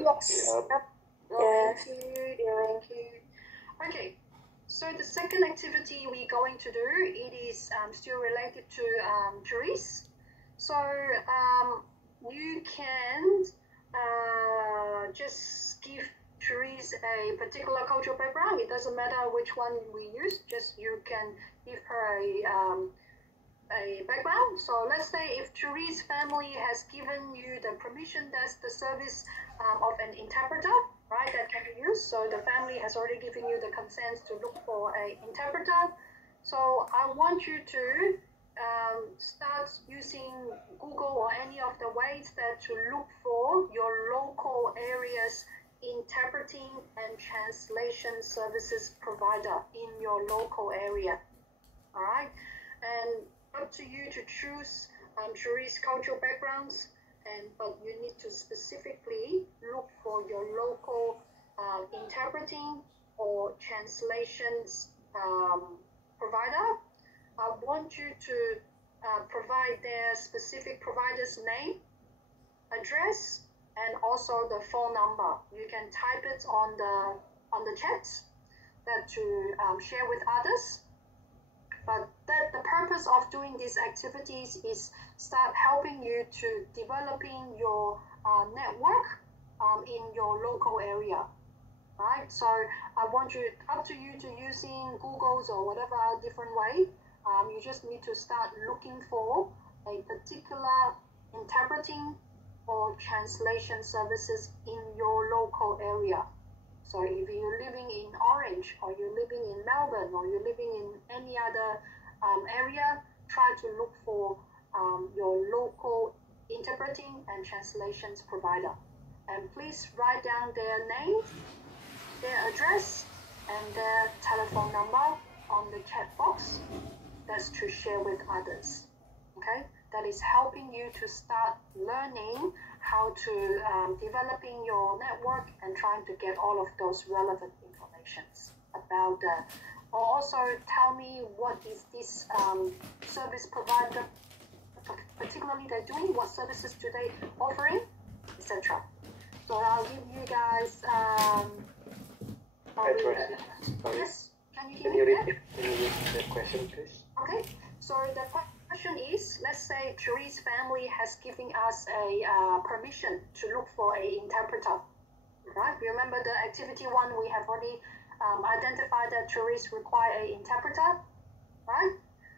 Yes. Yep. Yeah. Thank you. Okay. So the second activity we're going to do, it is still related to juries. So you can just give juries a particular cultural background. It doesn't matter which one we use. Just you can give her a background. So let's say if Cherie's family has given you the permission, that's the service of an interpreter, right, that can be used. So the family has already given you the consent to look for an interpreter. So I want you to start using Google or any of the ways that to look for your local area's interpreting and translation services provider in your local area. All right, and up to you to choose Cherie's cultural backgrounds, but you need to specifically look for your local interpreting or translations provider. I want you to provide their specific provider's name, address, and also the phone number. You can type it on the chat that to share with others. But the purpose of doing these activities is start helping you to developing your network in your local area, right? So I want you, up to you to using Google's or whatever different way. You just need to start looking for a particular interpreting or translation services in your local area. So if you're living in Orange, or you're living in Melbourne, or you're living in any other area, try to look for your local interpreting and translations provider. And please write down their name, their address, and their telephone number on the chat box. That's to share with others. Okay? That is helping you to start learning how to developing your network and trying to get all of those relevant informations about or also tell me what is this service provider particularly they're doing, what services do they offering, etc. So I'll give you guys yes, can you hear me? Can you repeat the question, please? Okay, so the question is, let's say Cherie's family has given us a permission to look for an interpreter, right? Remember the activity one, we have already identified that Cherie's require an interpreter, right?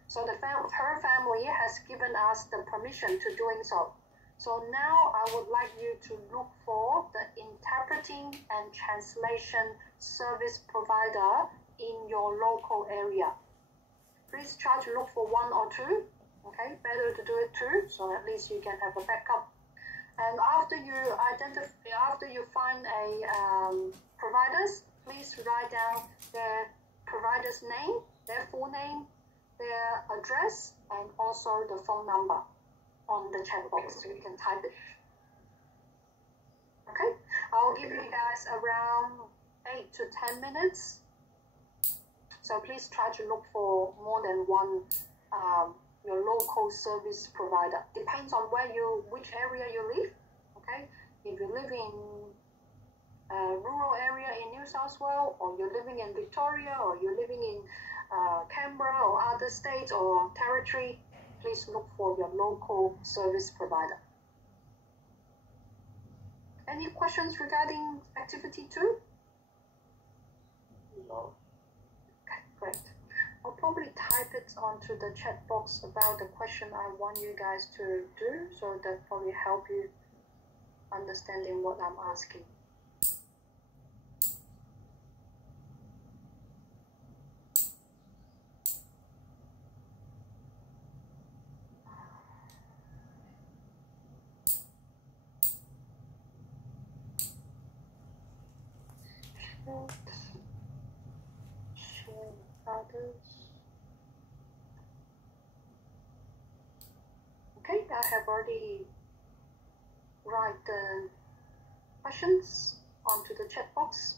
So her family has given us the permission to doing so. So now I would like you to look for the interpreting and translation service provider in your local area. Please try to look for one or two. Okay, better to do it two, so at least you can have a backup. And after you find a providers, please write down their provider's name, their full name, their address, and also the phone number on the chat box. So you can type it. Okay, I'll give you guys around 8 to 10 minutes. So please try to look for more than one your local service provider. Depends on which area you live. Okay, if you live in a rural area in New South Wales, or you're living in Victoria, or you're living in Canberra or other states or territory, please look for your local service provider. Any questions regarding activity 2? No. Okay, great. I'll probably type it onto the chat box about the question I want you guys to do, so that probably help you understanding what I'm asking. Share others. Okay, I have already write the questions onto the chat box.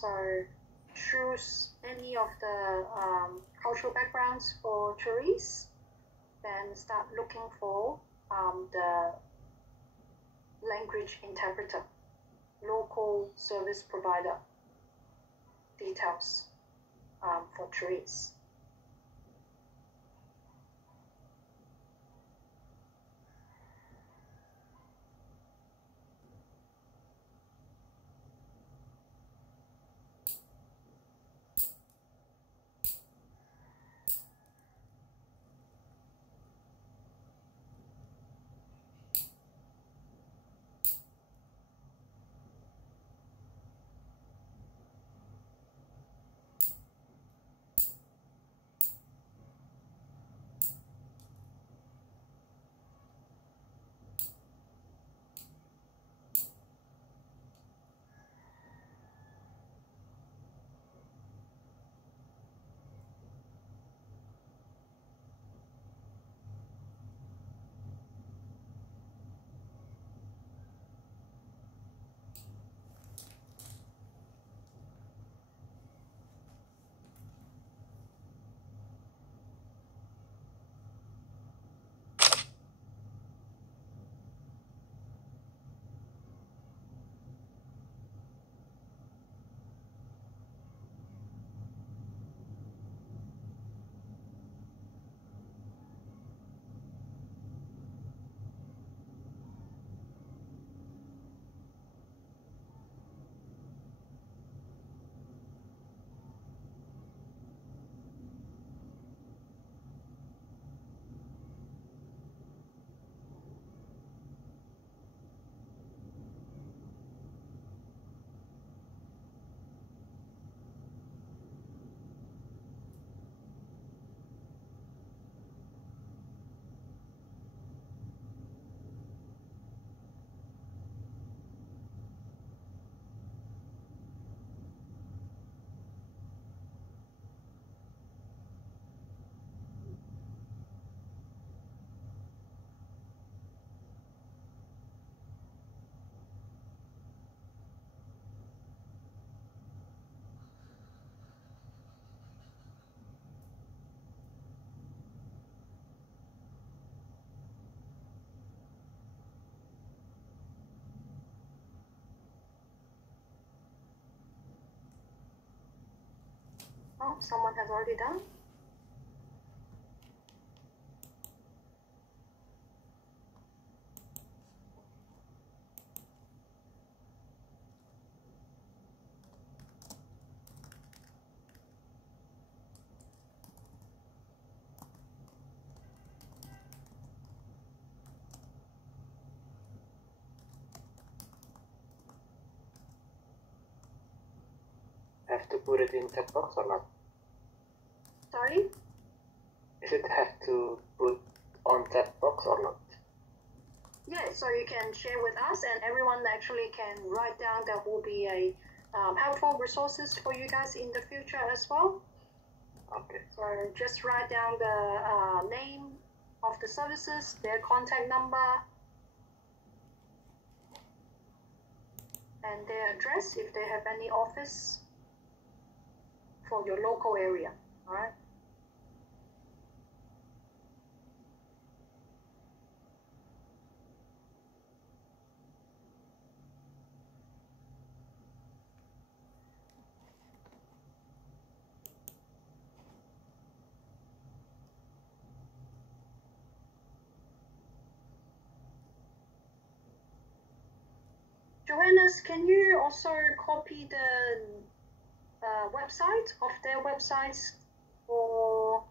So choose any of the cultural backgrounds for tourists, then start looking for the language interpreter, local service provider details for tourists. Oh, someone has already done. Have to put it in chat box or not? Sorry? Is it have to put on chat box or not? Yeah, so you can share with us, and everyone actually can write down. There will be a helpful resources for you guys in the future as well. Okay. So just write down the name of the services, their contact number, and their address if they have any office for your local area. All right. Johannes, can you also copy the website of their websites for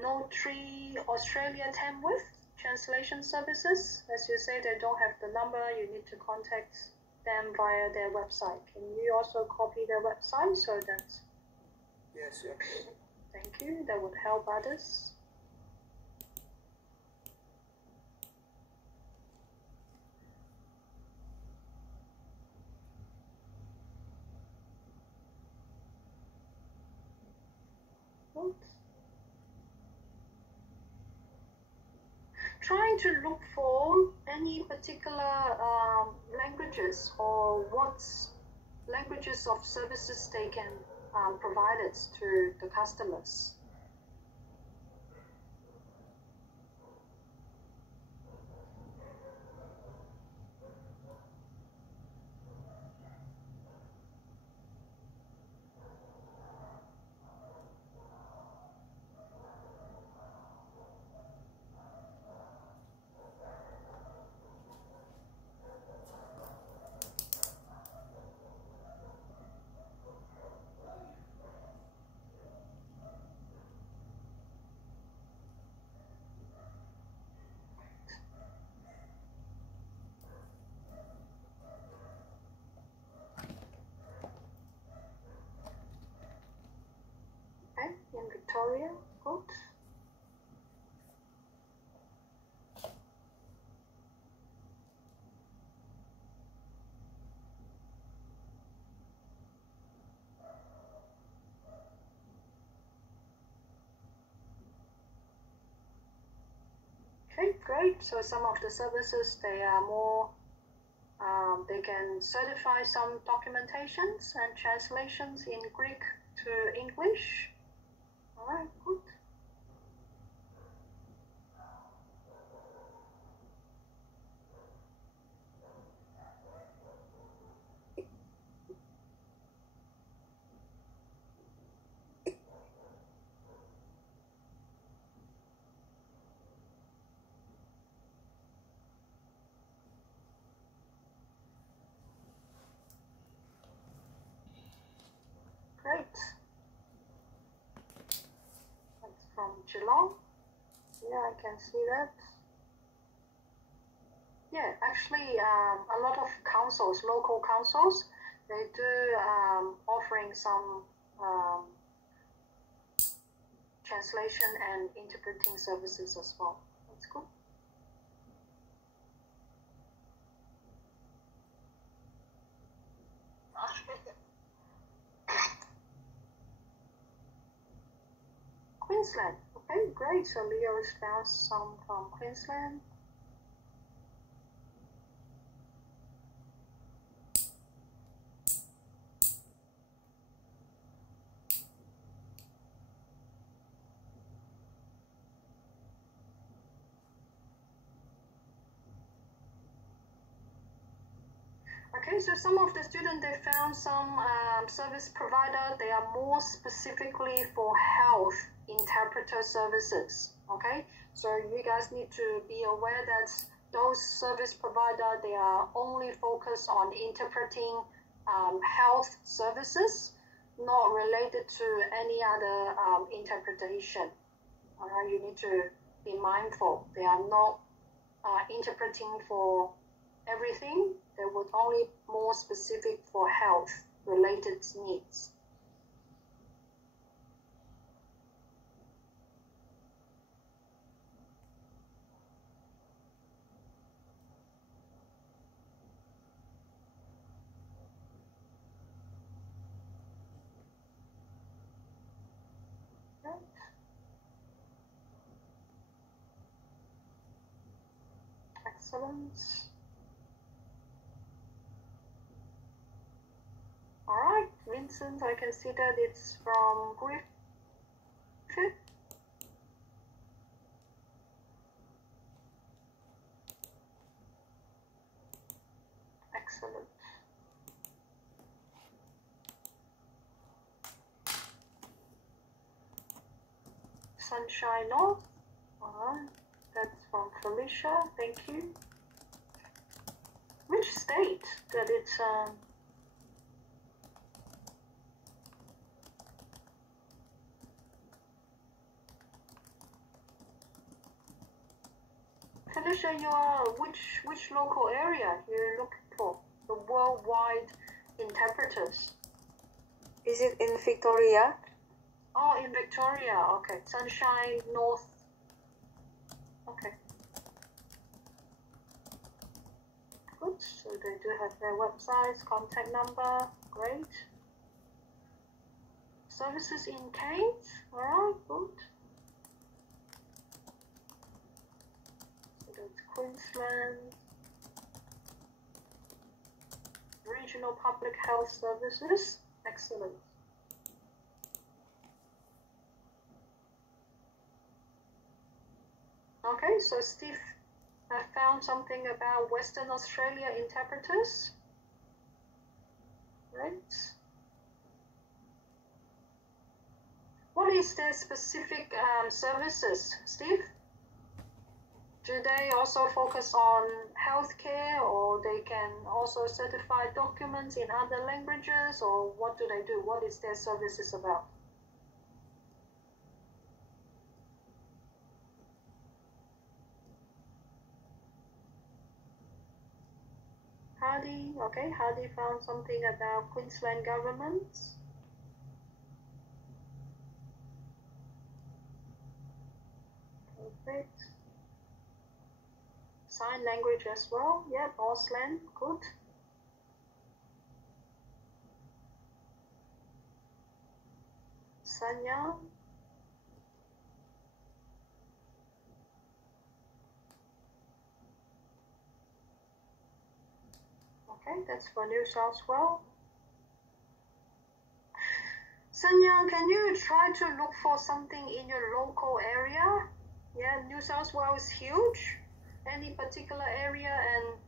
Notary Australia Tamworth translation services? As you say, they don't have the number, you need to contact them via their website. Can you also copy their website so that? Yes, yes. Thank you, that would help others. Trying to look for any particular languages or what's languages of services they can provide it to the customers. Okay, in Victoria, good. Okay, great. So some of the services, they are more, they can certify some documentations and translations in Greek to English. All right, good. Great. That's from Geelong. Yeah, I can see that. Yeah, actually, a lot of councils, local councils, they do offering some translation and interpreting services as well. That's good. Queensland. Okay, great. So Leo's found some from Queensland. Okay, so some of the students, they found some service provider, they are more specifically for health interpreter services, okay? So you guys need to be aware that those service provider, they are only focused on interpreting health services, not related to any other interpretation. All right, you need to be mindful. They are not interpreting for everything. They would only more specific for health related needs. Right. Excellent. All right, Vincent, I can see that it's from Griffith. Excellent. Sunshine North. All right, that's from Felicia. Thank you. Which state that it's Felicia, you are which local area you're looking for? The worldwide interpreters. Is it in Victoria? Oh, in Victoria. Okay, Sunshine North. Okay. Good. So they do have their websites, contact number. Great. Services in Cairns. All right. Good. So that's Queensland. regional public health services. Excellent. Okay, so Steve found something about Western Australia interpreters. Right. What is their specific services, Steve? Do they also focus on healthcare, or they can also certify documents in other languages, or what do they do? What is their services about? Hardy, okay, Hardy found something about Queensland government. Perfect. Sign language as well. Yep, Auslan, good. Sanya. Okay, that's for New South Wales. Sanya, can you try to look for something in your local area? Yeah, New South Wales is huge. Any particular area, and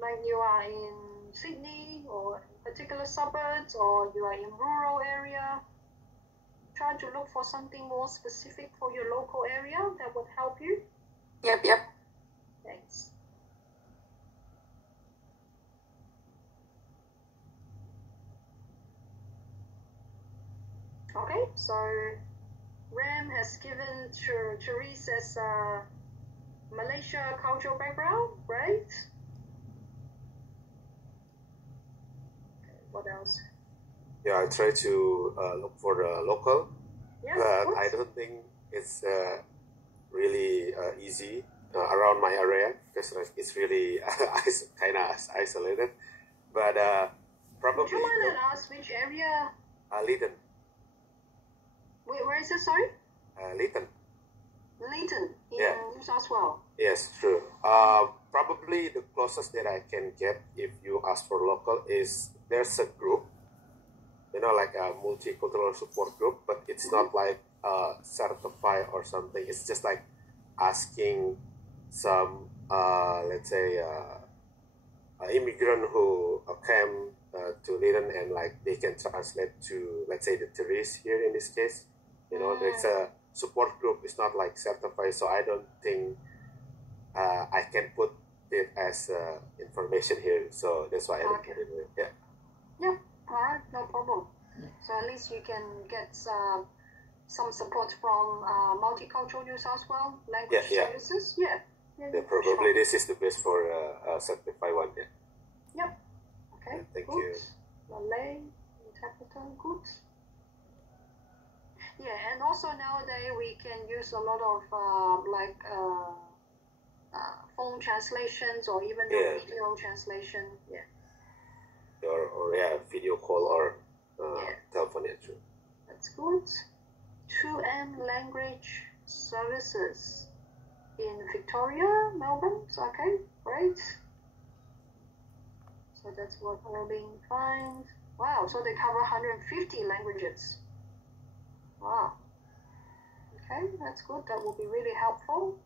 like you are in Sydney or particular suburbs, or you are in rural area, try to look for something more specific for your local area that would help you. Yep. Thanks. Okay, so Ram has given Therese as a Malaysia cultural background, right? Okay, what else? Yeah, I try to look for the local, Yeah, but I don't think it's really easy around my area because it's really kind of isolated. But probably would you mind and ask which area? Lytton. Where is it, sorry? Lytton. Leighton in Yeah. New South Wales. Yes, true. Probably the closest that I can get if you ask for local is there's a group, like a multicultural support group, but it's not like certified or something. It's just like asking some, let's say, immigrant who came to Lytton, and like they can translate to, let's say, the tourists here in this case. There's a support group. It's not like certified, so I don't think I can put it as information here. So that's why I don't put it in. Yeah. Yeah, alright, no problem. So at least you can get some support from Multicultural New South Wales language services. Yeah, probably sure. this is the best for a certified one. Yeah. Yep. Okay. Yeah, thank good. you. Malay interpreter, good. Yeah, and also nowadays we can use a lot of phone translations, or even video translation. Yeah. Or video call or telephone. Yeah, true. That's good. 2M language services in Victoria, Melbourne. Okay, great. So that's what Irving finds. Wow, so they cover 150 languages. Wow. Okay, that's good. That will be really helpful.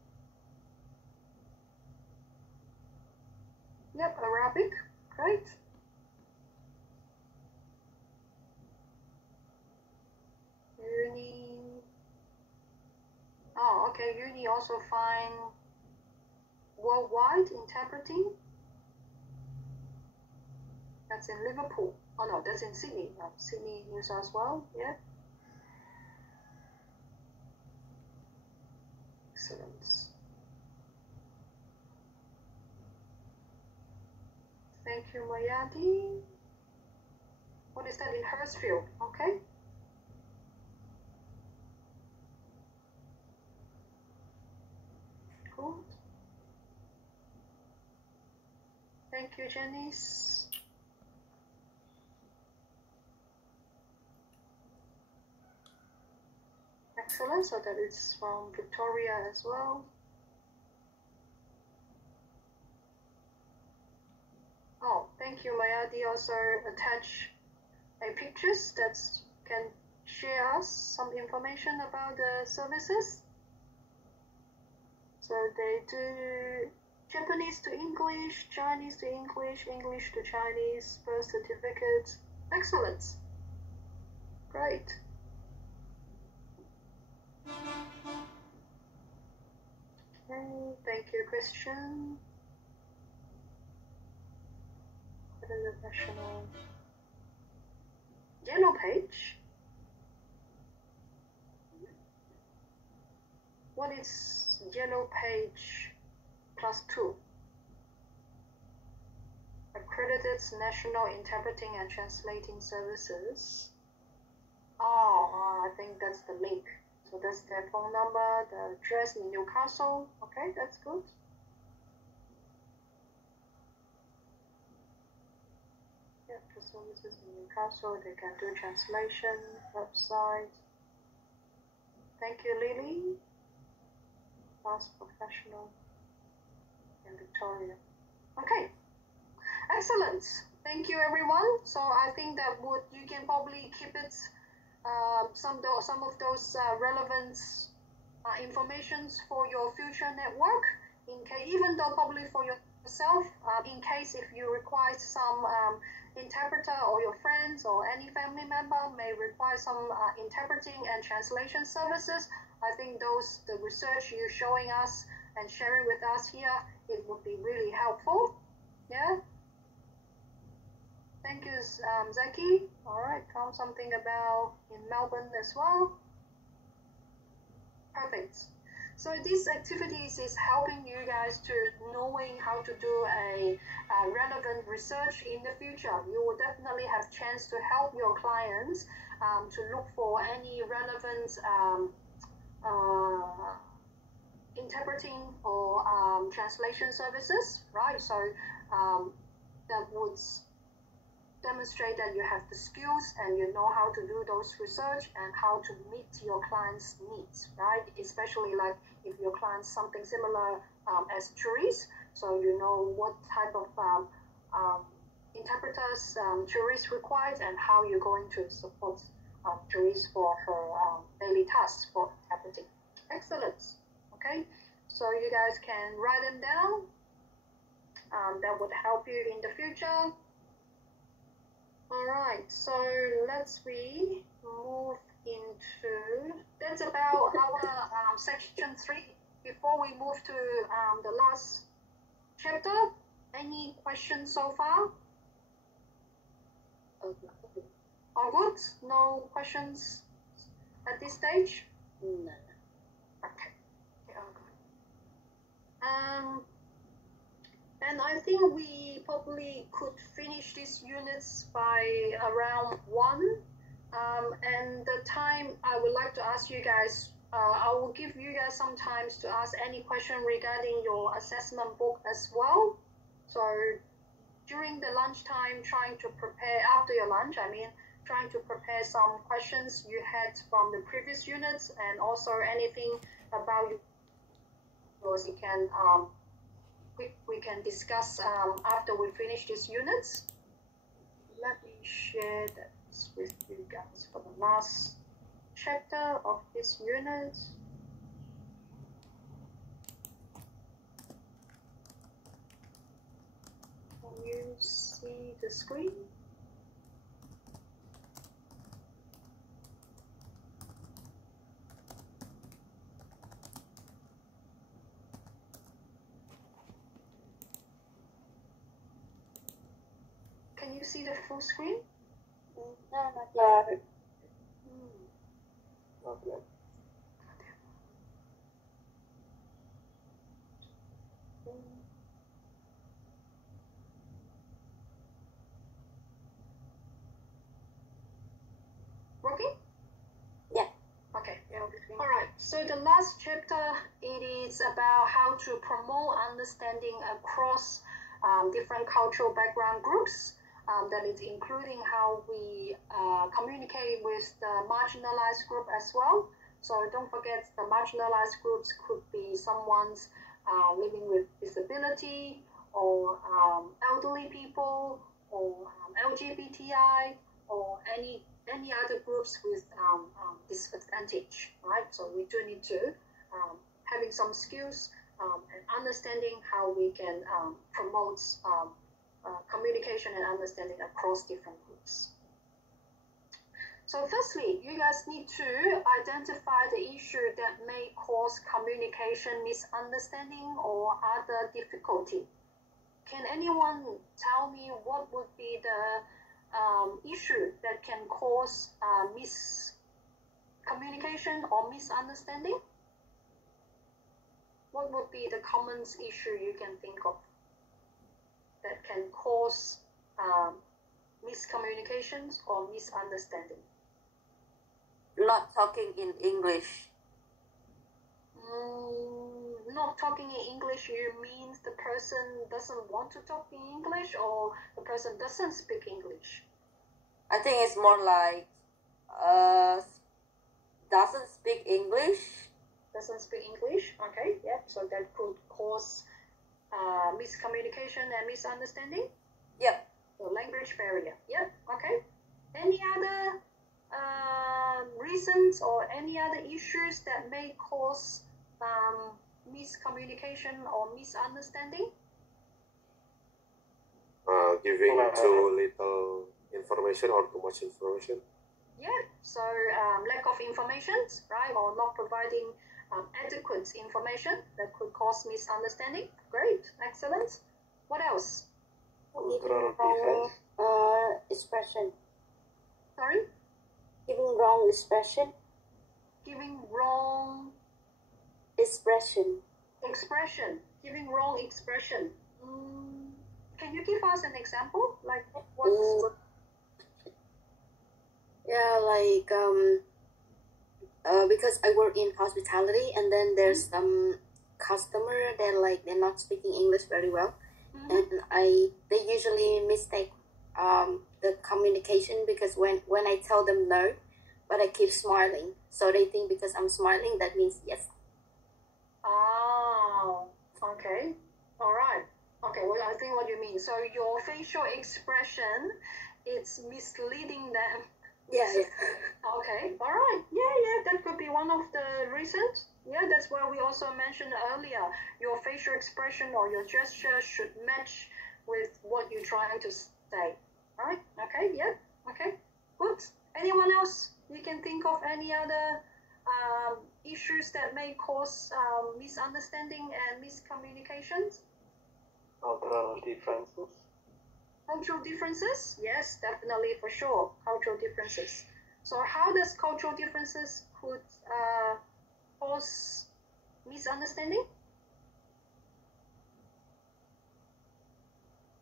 Yep, Arabic. Great. Uni. Oh, okay. Uni also find worldwide interpreting. That's in Liverpool. Oh no, that's in Sydney. Sydney, New South Wales. Yeah. Excellent. Thank you, Mayadi. What is that in Hurstville? Okay. Good. Thank you, Janice. Excellent. So that is from Victoria as well. Oh, Thank you, Mayadi. Also attach a pictures that can share us some information about the services. So they do Japanese to English, Chinese to English, English to Chinese, birth certificates. Excellent. Great. Okay, thank you, Christian. What is the national yellow page? What is yellow page +2? Accredited National Interpreting and Translating Services. Oh, I think that's the link. So that's their phone number, the address in Newcastle. Okay, that's good. Yeah, for services in Newcastle, they can do translation, website. Thank you, Lily. Fast Professional in Victoria. Okay, excellent. Thank you, everyone. So I think that you can probably keep it some of those relevant informations for your future network. Even though probably for yourself, in case if you require some interpreter, or your friends or any family member may require some interpreting and translation services, I think the research you're showing us and sharing with us here, it would be really helpful. Yeah. Thank you, Zaki. All right, found something about in Melbourne as well. Perfect. So these activities is helping you guys to knowing how to do a relevant research in the future. You will definitely have chance to help your clients to look for any relevant interpreting or translation services, right? So that would demonstrate that you have the skills and you know how to do those research and how to meet your clients' needs, right? Especially like if your client's something similar as Therese, so you know what type of interpreters Therese requires and how you're going to support Therese for her daily tasks for interpreting. Excellent. Okay, so you guys can write them down. That would help you in the future. All right, so let's move into, that's about our section 3. Before we move to the last chapter, any questions so far? All good? No questions at this stage? No. Okay. Yeah, okay. And I think we probably could finish these units by around 1. And the time I would like to ask you guys, I will give you guys some time to ask any question regarding your assessment book as well. So during the lunchtime, trying to prepare, after your lunch, I mean, trying to prepare some questions you had from the previous units, and also anything about yours you can we can discuss after we finish these units. Let me share that with you guys for the last chapter of this unit. Can you see the screen? Can you see the full screen? No, not yet. Okay. Working? Yeah. Okay. All right. So the last chapter, it is about how to promote understanding across different cultural background groups. That is including how we communicate with the marginalized group as well. So don't forget, the marginalized groups could be someone's living with disability, or elderly people, or LGBTI or any other groups with disadvantage, right? So we do need to having some skills and understanding how we can promote communication and understanding across different groups. So firstly, you guys need to identify the issue that may cause communication misunderstanding or other difficulty. Can anyone tell me what would be the issue that can cause miscommunication or misunderstanding? What would be the common issue you can think of that can cause miscommunications or misunderstanding? Not talking in English. Not talking in English, you means the person doesn't want to talk in English or the person doesn't speak English? I think it's more like doesn't speak English. Doesn't speak English, okay, yep. So that could cause miscommunication and misunderstanding? Yep. So language barrier, yep, okay. Any other reasons or any other issues that may cause miscommunication or misunderstanding? Giving too little information or too much information. Yeah, so lack of information, right, or not providing adequate information that could cause misunderstanding. Great, excellent. What else? Cultural difference. Expression. Sorry? Giving wrong expression. Giving wrong Expression. expression. Giving wrong expression. Can you give us an example? Like what's... Yeah, like because I work in hospitality, and then there's some customer that like they're not speaking English very well, and they usually mistake the communication, because when I tell them no, but I keep smiling, so they think because I'm smiling that means yes. Oh, okay, all right. Okay, well, I think what you mean. So your facial expression, it's misleading them. Yeah. Okay, all right. Yeah, that could be one of the reasons. Yeah, that's why we also mentioned earlier, your facial expression or your gesture should match with what you're trying to say. Right? Okay, yeah, okay, good. Anyone else? You can think of any other issues that may cause misunderstanding and miscommunications? Cultural differences. Cultural differences? Yes, definitely, for sure. Cultural differences. So how does cultural differences could cause misunderstanding?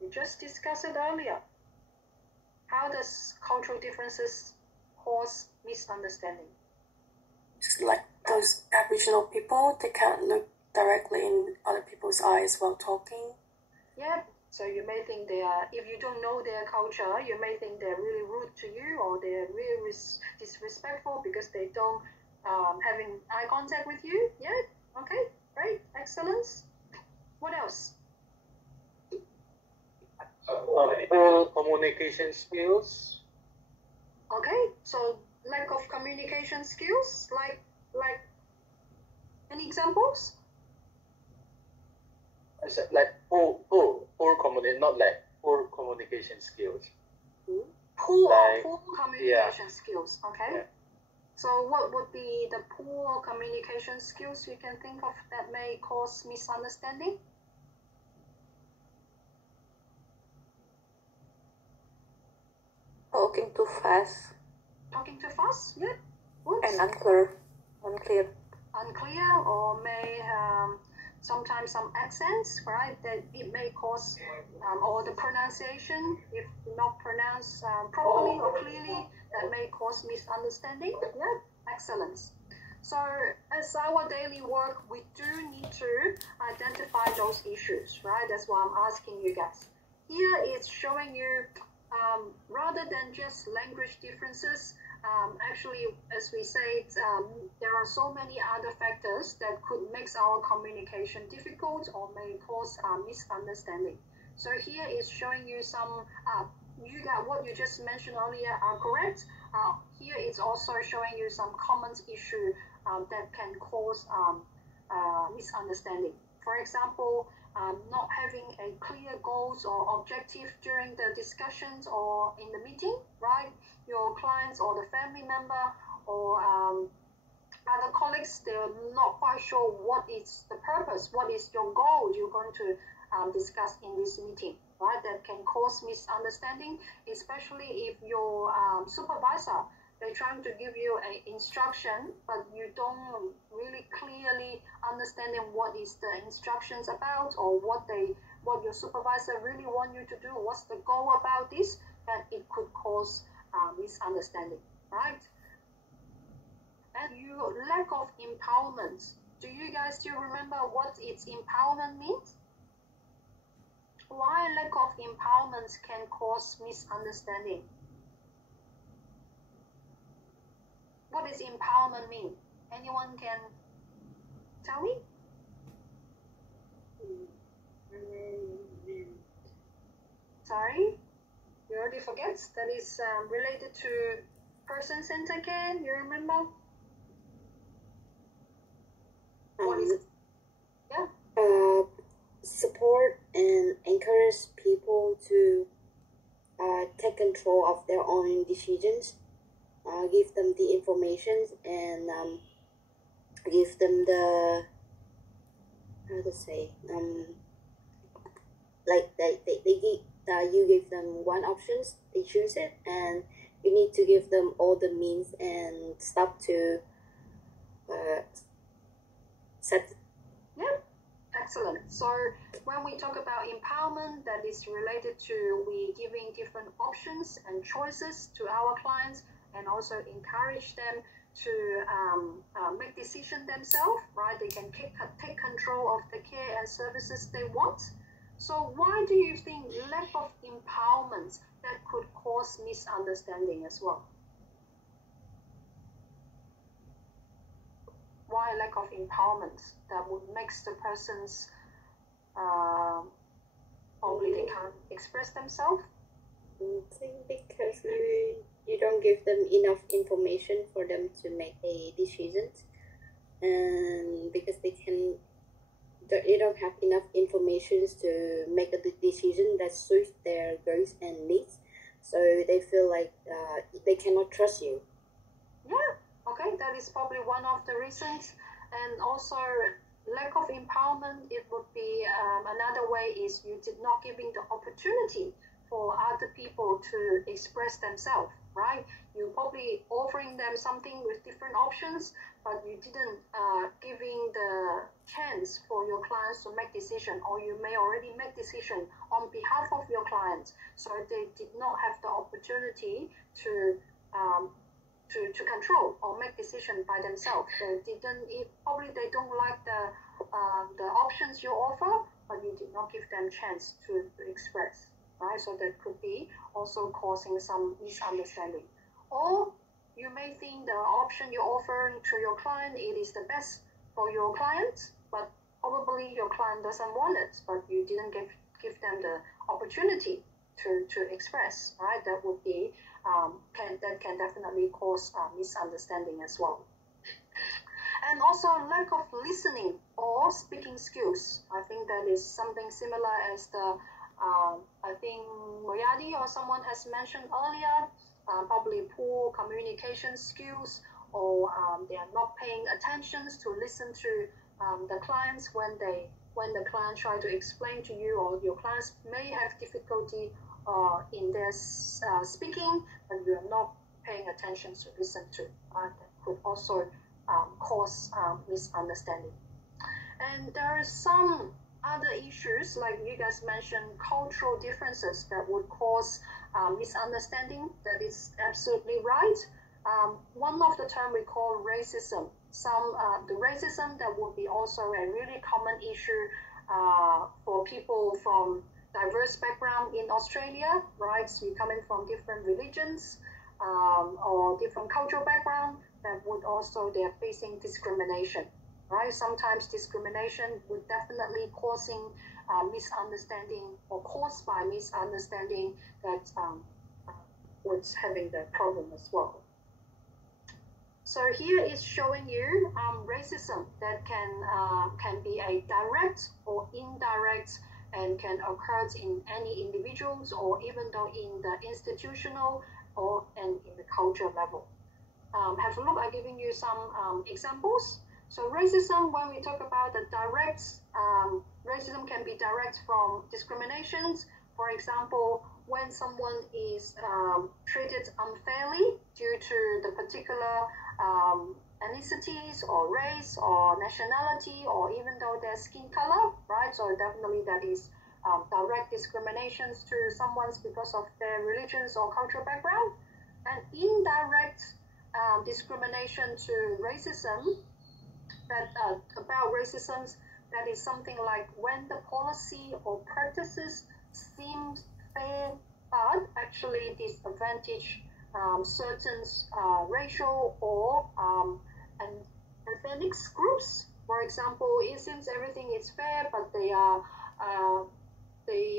We just discussed it earlier. How does cultural differences cause misunderstanding? Just like those Aboriginal people, they can't look directly in other people's eyes while talking. Yeah, so you may think they are, if you don't know their culture, you may think they're really rude to you or they're really disrespectful because they don't having eye contact with you. Yeah, okay, great, excellent. What else? Poor communication skills. Okay, so lack of communication skills, like any examples? I said like poor communication, not like poor communication skills. Poor communication skills, okay? Yeah. So what would be the poor communication skills you can think of that may cause misunderstanding? Talking too fast Talking too fast? Yeah. Oops. and unclear. Unclear, or may sometimes some accents, right? That it may cause, or the pronunciation, if not pronounced properly or clearly, that may cause misunderstanding. Yeah, excellent. So as our daily work, we do need to identify those issues, right? That's why I'm asking you guys. Here it's showing you, rather than just language differences, actually, as we said, there are so many other factors that could make our communication difficult or may cause misunderstanding. So here is showing you some you got what you just mentioned earlier are correct. Here it's also showing you some common issue that can cause misunderstanding. For example, not having a clear goals or objective during the discussions or in the meeting, right? Your clients or the family member or other colleagues, they're not quite sure what is the purpose, what is your goal you're going to discuss in this meeting, right? That can cause misunderstanding, especially if your supervisor, they're trying to give you an instruction, but you don't really clearly understanding what is the instructions about or what your supervisor really want you to do, what's the goal about this, that it could cause misunderstanding, right? And your lack of empowerment. Do you guys still remember what its empowerment means? Why lack of empowerment can cause misunderstanding? What does empowerment mean? Anyone can tell me? Sorry, you already forget. That is related to person-centered care. You remember? What is it? Yeah. Support and encourage people to take control of their own decisions, give them the information, and give them the, how to say, like you give them one options, they choose it, and you need to give them all the means and stuff to set. Yeah, excellent. So when we talk about empowerment, that is related to we giving different options and choices to our clients, and also encourage them to make decisions themselves, right? They can take control of the care and services they want. So why do you think lack of empowerment that could cause misunderstanding as well? Why lack of empowerment that would make the persons probably they can't express themselves? I think because you don't give them enough information for them to make a decision, and because they don't have enough information to make a decision that suits their goals and needs, so they feel like they cannot trust you. Yeah, okay, that is probably one of the reasons. And also lack of empowerment, it would be another way is you did not giving the opportunity for other people to express themselves, right? You probably offering them something with different options, but you didn't giving the chance for your clients to make decision, or you may already make decision on behalf of your clients, so they did not have the opportunity to control or make decision by themselves. Probably they don't like the options you offer, but you did not give them chance to express, right? So that could be also causing some misunderstanding. Or you may think the option you're offering to your client, it is the best for your client, but probably your client doesn't want it, but you didn't give them the opportunity to express, right? That would be that can definitely cause misunderstanding as well. And also lack of listening or speaking skills. I think that is something similar as the I think Moyadi or someone has mentioned earlier. Probably poor communication skills, or they are not paying attention to listen to the clients when the client try to explain to you, or your clients may have difficulty in their speaking, but you are not paying attention to listen to. That could also cause misunderstanding. And there are some other issues, like you guys mentioned, cultural differences that would cause misunderstanding. That is absolutely right. One of the term we call racism. The racism that would be also a really common issue for people from diverse background in Australia, right? So you're coming from different religions or different cultural background, that would also, they're facing discrimination, right? Sometimes discrimination would definitely causing misunderstanding or caused by misunderstanding that was having the problem as well. So here is showing you racism that can be a direct or indirect and can occur in any individuals or even though in the institutional and in the cultural level. Have a look, I'm giving you some examples. So racism, when we talk about the direct, racism can be direct from discriminations. For example, when someone is treated unfairly due to the particular ethnicities or race or nationality or even though their skin color, right? So definitely that is direct discriminations to someone's because of their religions or cultural background. And indirect discrimination to racism, that about racism, that is something like when the policy or practices seem fair but actually disadvantage certain racial or ethnic groups. For example, it seems everything is fair, but they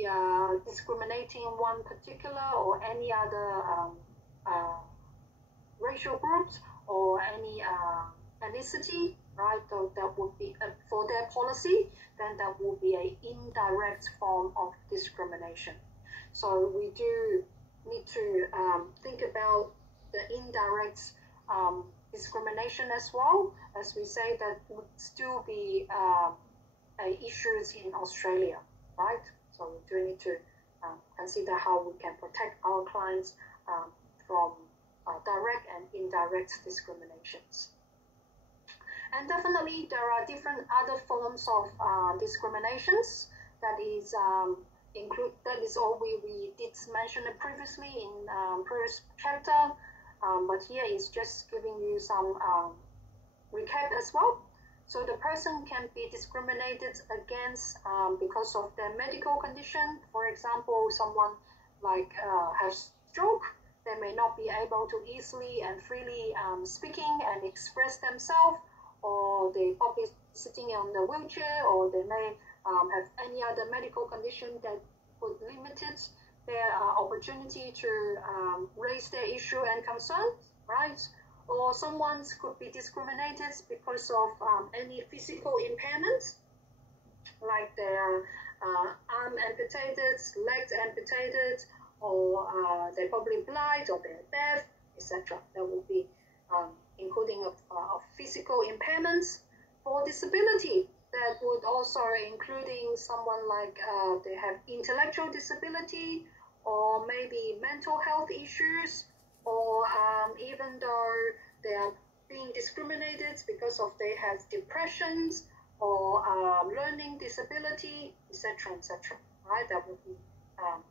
are discriminating one particular or any other racial groups or any ethnicity, right? So that would be for their policy, then that would be an indirect form of discrimination. So we do need to think about the indirect discrimination as well, as we say that would still be issues in Australia, right? So we do need to consider how we can protect our clients from direct and indirect discriminations. And definitely there are different other forms of discriminations that is that is all we did mention it previously in previous chapter, but here is just giving you some recap as well. So the person can be discriminated against because of their medical condition. For example, someone like has stroke, they may not be able to easily and freely speaking and express themselves, or they probably sitting on the wheelchair, or they may have any other medical condition that would limit their opportunity to raise their issue and concern, right? Or someone could be discriminated because of any physical impairments, like their arm amputated, legs amputated, or they're probably blind or they're deaf, etc. That would be including of physical impairments. For disability, that would also including someone like they have intellectual disability or maybe mental health issues, or even though they are being discriminated because of they have depressions or learning disability, etc., etc. Right? That would be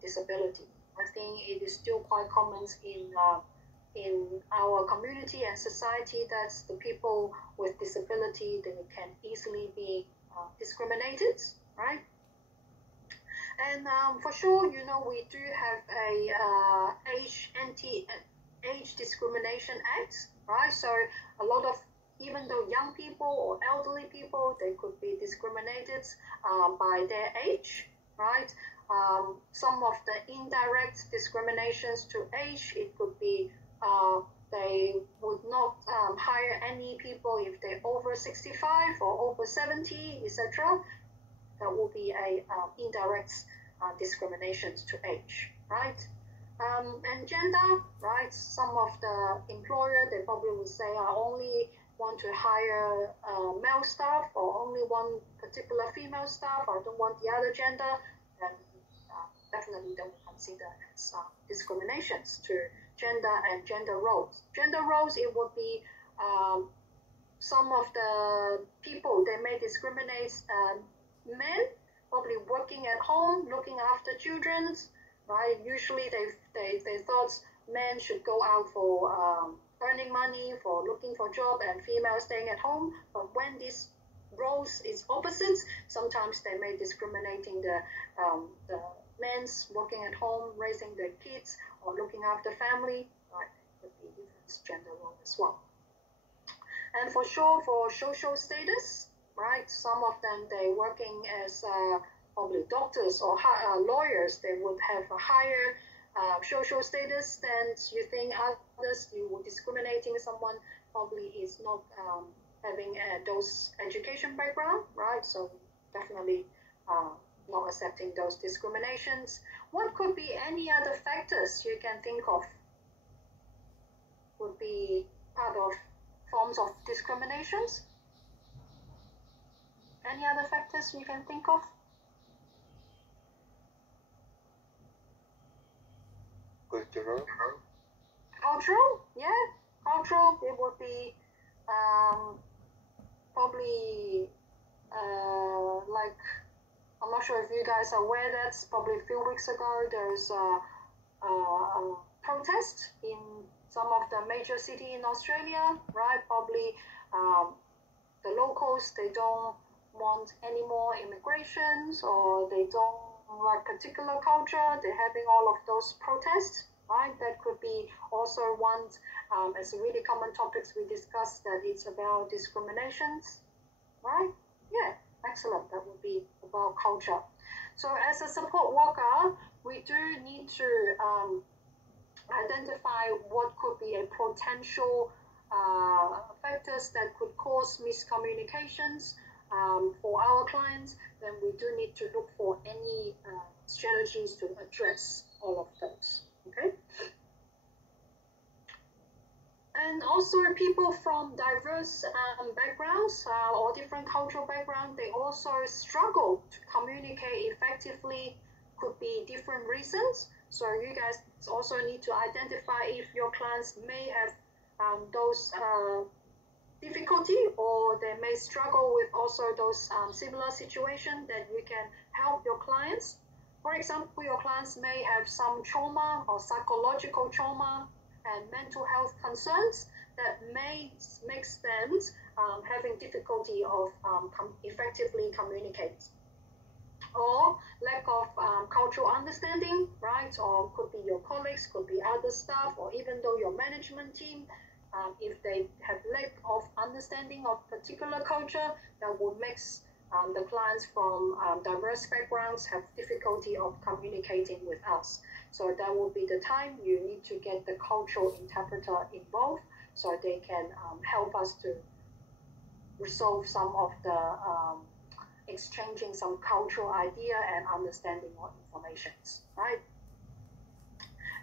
disability. I think it is still quite common in our community and society that the people with disability, they can easily be discriminated, right? And for sure, you know, we do have a Age Discrimination Act, right? So a lot of, even though young people or elderly people, they could be discriminated by their age, right? Some of the indirect discriminations to age, it could be they would not hire any people if they're over 65 or over 70, etc. That will be a indirect discriminations to age, right? And gender, right? Some of the employer, they probably would say, I only want to hire male staff or only one particular female staff. I don't want the other gender. And definitely they will consider as discriminations to gender and gender roles. Gender roles, it would be some of the people, they may discriminate men, probably working at home, looking after children, right? Usually they thought men should go out for earning money, for looking for job, and females staying at home. But when this roles is opposite, sometimes they may discriminating the men's working at home, raising their kids, or looking after family, right? It would be different gender role as well. And for sure, for social status, right? Some of them, they working as probably doctors or lawyers, they would have a higher social status than you think others. You were discriminating someone probably is not having those education background, right? So definitely not accepting those discriminations. What could be any other factors you can think of would be part of forms of discriminations? Any other factors you can think of? Cultural. Cultural, yeah. Cultural, it would be probably like, I'm not sure if you guys are aware that probably a few weeks ago there's a protest in some of the major city in Australia, right? Probably the locals, they don't want any more immigrations, or they don't like particular culture. They're having all of those protests, right? That could be also one as a really common topics we discussed, that it's about discriminations, right? Yeah, excellent. That would be about culture. So as a support worker, we do need to identify what could be a potential factors that could cause miscommunications for our clients. Then we do need to look for any strategies to address all of those. Okay. And also people from diverse backgrounds or different cultural backgrounds, they also struggle to communicate effectively. Could be different reasons. So you guys also need to identify if your clients may have those difficulty, or they may struggle with also those similar situations, that you can help your clients. For example, your clients may have some trauma or psychological trauma and mental health concerns that makes them having difficulty of effectively communicate, or lack of cultural understanding, right? Or could be your colleagues, could be other staff, or even though your management team, if they have lack of understanding of particular culture, that would make the clients from diverse backgrounds have difficulty of communicating with us. So that will be the time you need to get the cultural interpreter involved, so they can help us to resolve some of the exchanging some cultural idea and understanding or informations, right?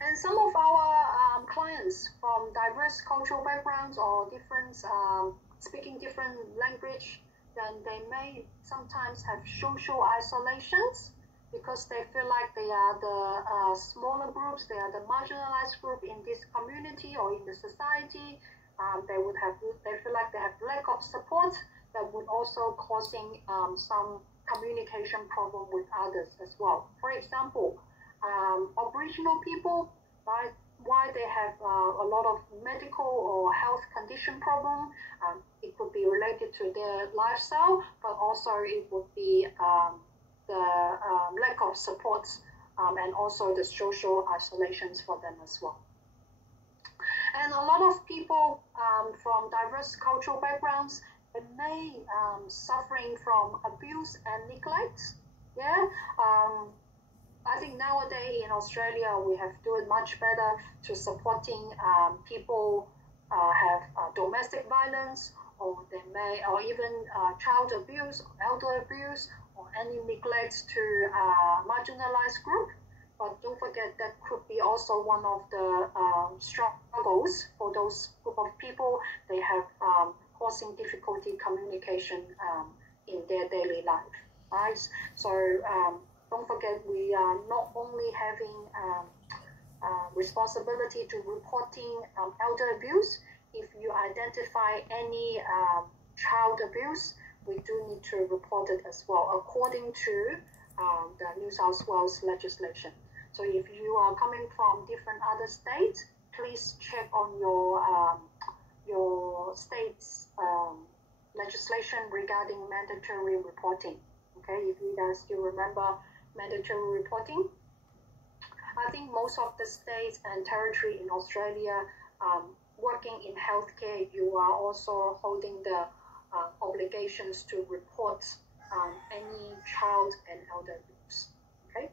And some of our clients from diverse cultural backgrounds or different speaking different language, then they may sometimes have social isolations, because they feel like they are the smaller groups, they are the marginalized group in this community or in the society. They feel like they have lack of support, that would also causing some communication problem with others as well. For example, Aboriginal people, right? Why they have a lot of medical or health condition problem. It could be related to their lifestyle, but also it would be the lack of support and also the social isolations for them as well. And a lot of people from diverse cultural backgrounds, they may suffering from abuse and neglect. Yeah. I think nowadays in Australia we have doing much better to supporting people have domestic violence, or they may, or even child abuse, elder abuse, or any neglect to marginalized group. But don't forget that could be also one of the struggles for those group of people. They have causing difficulty communication in their daily life, right? So don't forget, we are not only having responsibility to reporting elder abuse. If you identify any child abuse, we do need to report it as well, according to the New South Wales legislation. So if you are coming from different other states, please check on your state's legislation regarding mandatory reporting. Okay, if you guys still remember mandatory reporting. I think most of the states and territory in Australia working in healthcare, you are also holding the obligations to report any child and elder groups. Okay.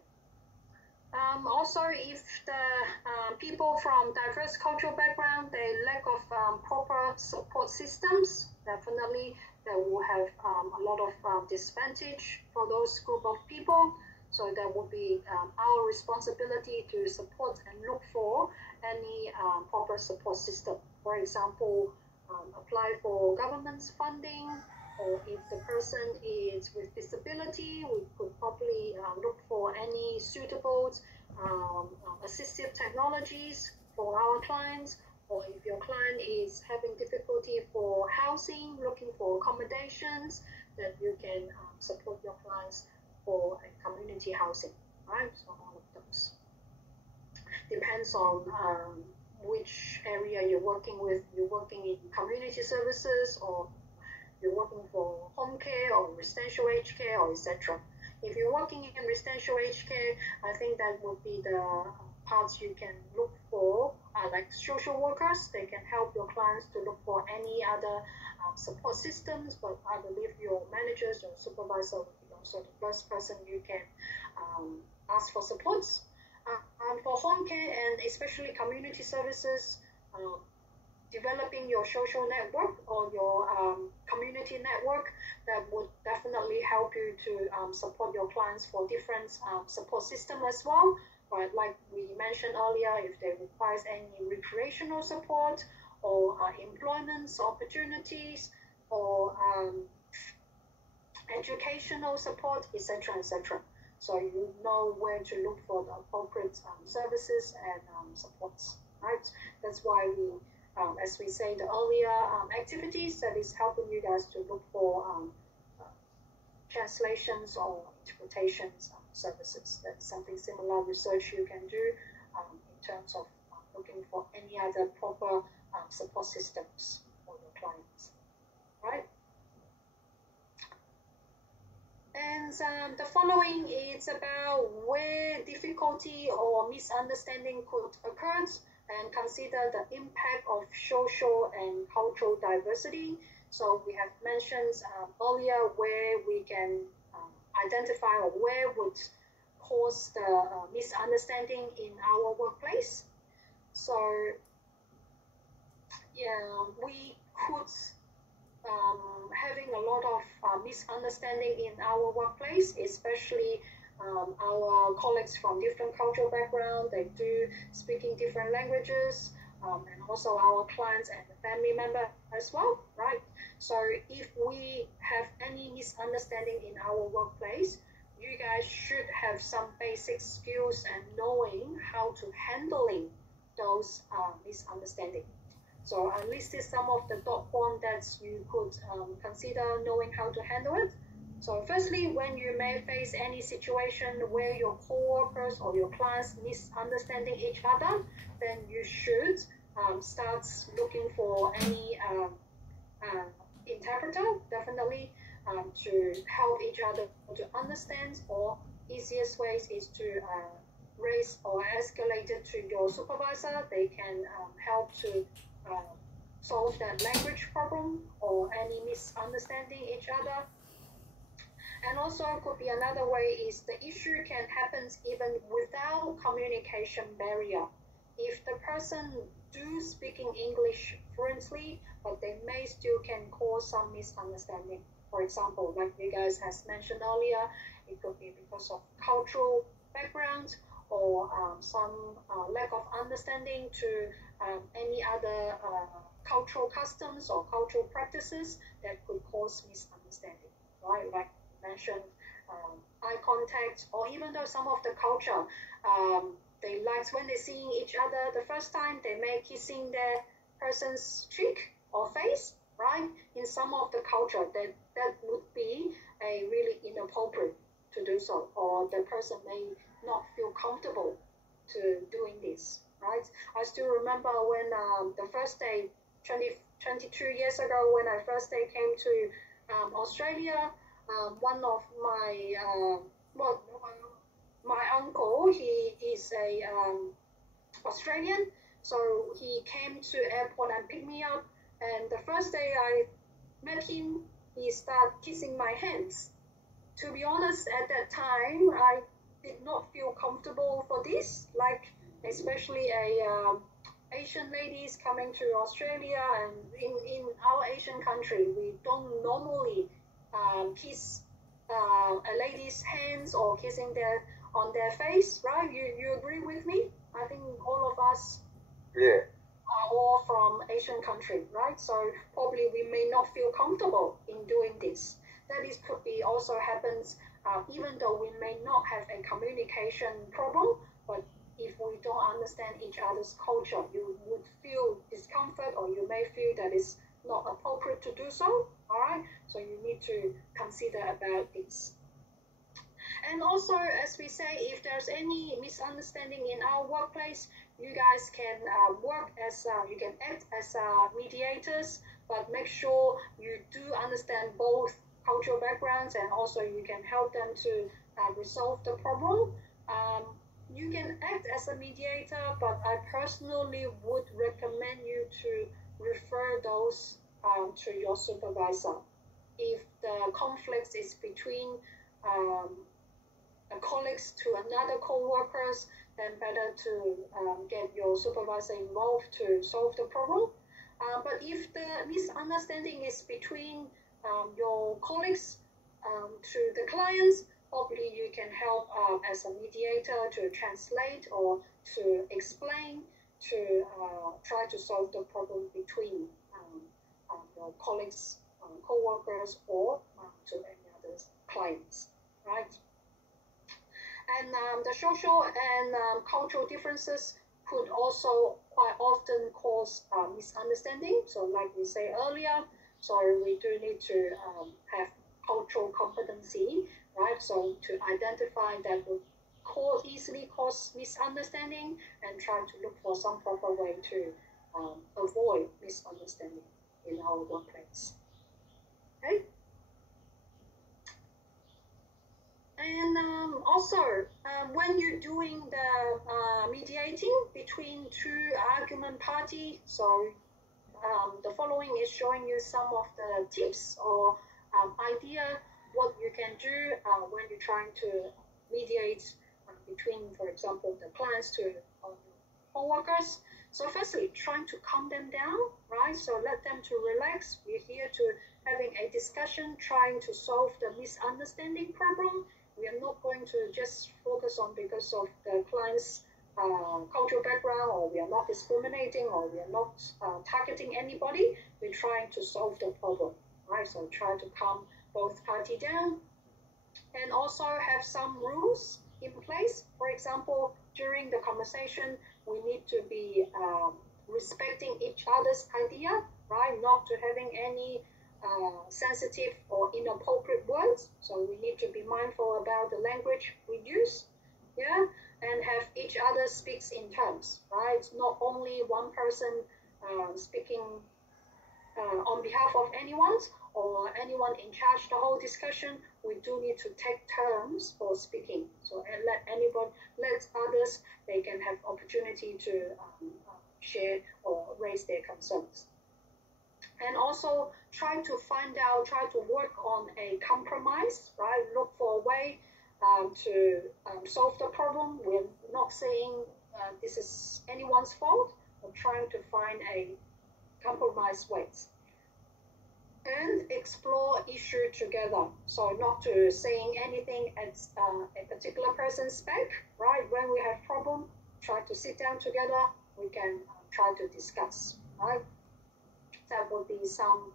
Also, if the people from diverse cultural background, they lack of proper support systems, definitely they will have a lot of disadvantage for those group of people. So that would be our responsibility to support and look for any proper support system. For example, apply for government's funding, or if the person is with disability, we could probably look for any suitable assistive technologies for our clients, or if your client is having difficulty for housing, looking for accommodations, that you can support your clients for community housing, right? So all of those. Depends on which area you're working with. You're working in community services, or you're working for home care or residential aged care, or etc. If you're working in residential aged care, I think that would be the parts you can look for, like social workers. They can help your clients to look for any other support systems, but I believe your managers or supervisor will be also the first person you can ask for supports. For home care and especially community services, developing your social network or your community network, that would definitely help you to support your clients for different support system as well. Right, like we mentioned earlier, if they require any recreational support or employment opportunities or educational support, etc., etc. So you know where to look for the appropriate services and supports. Right, that's why we. As we said earlier, activities that is helping you guys to look for translations or interpretations services. That's something similar research you can do in terms of looking for any other proper support systems for your clients, right? And the following is about where difficulty or misunderstanding could occur, and consider the impact of social and cultural diversity. So we have mentioned earlier where we can identify or where would cause the misunderstanding in our workplace. So yeah, we could having a lot of misunderstanding in our workplace, especially our colleagues from different cultural background, they do speaking different languages, and also our clients and the family member as well, right? So if we have any misunderstanding in our workplace, you guys should have some basic skills and knowing how to handling those misunderstandings. So I listed some of the dot points that you could consider knowing how to handle it. So firstly, when you may face any situation where your co-workers or your clients misunderstanding each other, then you should start looking for any interpreter, definitely, to help each other to understand, or easiest ways is to raise or escalate it to your supervisor. They can help to solve that language problem or any misunderstanding each other. And also could be another way is the issue can happen even without communication barrier. If the person do speaking English fluently, but they may still can cause some misunderstanding. For example, like you guys has mentioned earlier, it could be because of cultural background or some lack of understanding to any other cultural customs or cultural practices that could cause misunderstanding, right? Like mentioned, eye contact, or even though some of the culture, they like when they seeing each other the first time, they may kissing their person's cheek or face, right? In some of the culture, that would be a really inappropriate to do so, or the person may not feel comfortable to doing this, right? I still remember when the first day, 22 years ago, when I first day came to Australia, one of my my uncle, he is a Australian, so he came to airport and picked me up. And the first day I met him, he started kissing my hands, to be honest, at that time, I did not feel comfortable for this, like especially Asian ladies coming to Australia, and in our Asian country, we don't normally kiss a lady's hands or kissing on their face, right? You agree with me? I think all of us Yeah. are all from Asian country, right? So probably we may not feel comfortable in doing this. That is could be also happens even though we may not have a communication problem, but if we don't understand each other's culture, you would feel discomfort, or you may feel that it's not appropriate to do so. All right, so you need to consider about this. And also, as we say, if there's any misunderstanding in our workplace, you guys can work as you can act as mediators, but make sure you do understand both cultural backgrounds, and also you can help them to resolve the problem. You can act as a mediator, but I personally would recommend you to refer those to your supervisor. If the conflict is between colleagues to another co-workers, then better to get your supervisor involved to solve the problem. But if the misunderstanding is between your colleagues to the clients, probably you can help as a mediator to translate or to explain, to try to solve the problem between your colleagues, co-workers, or to any other clients, right? And the social and cultural differences could also quite often cause misunderstanding. So like we said earlier, so we do need to have cultural competency, right? So to identify that would easily cause misunderstanding, and try to look for some proper way to avoid misunderstanding in our workplace. Okay? And also, when you're doing the mediating between two argument parties, so the following is showing you some of the tips or idea what you can do when you're trying to mediate between, for example, the clients to co-workers. So firstly, trying to calm them down, right? So let them to relax. We're here to having a discussion, trying to solve the misunderstanding problem. We are not going to just focus on because of the client's cultural background, or we are not discriminating, or we are not targeting anybody. We're trying to solve the problem, right? So try to calm both parties down, and also have some rules in place. For example, during the conversation, we need to be respecting each other's idea, right? Not to having any sensitive or inappropriate words. So we need to be mindful about the language we use, yeah, and have each other speaks in terms, right? It's not only one person speaking on behalf of anyone or anyone in charge the whole discussion. We do need to take turns for speaking. So and let others, they can have opportunity to share or raise their concerns. And also try to work on a compromise, right? Look for a way to solve the problem. We're not saying this is anyone's fault, but trying to find a compromise ways. And explore issue together. So not to saying anything at a particular person's back, right? When we have problem, try to sit down together. We can try to discuss, right? That would be some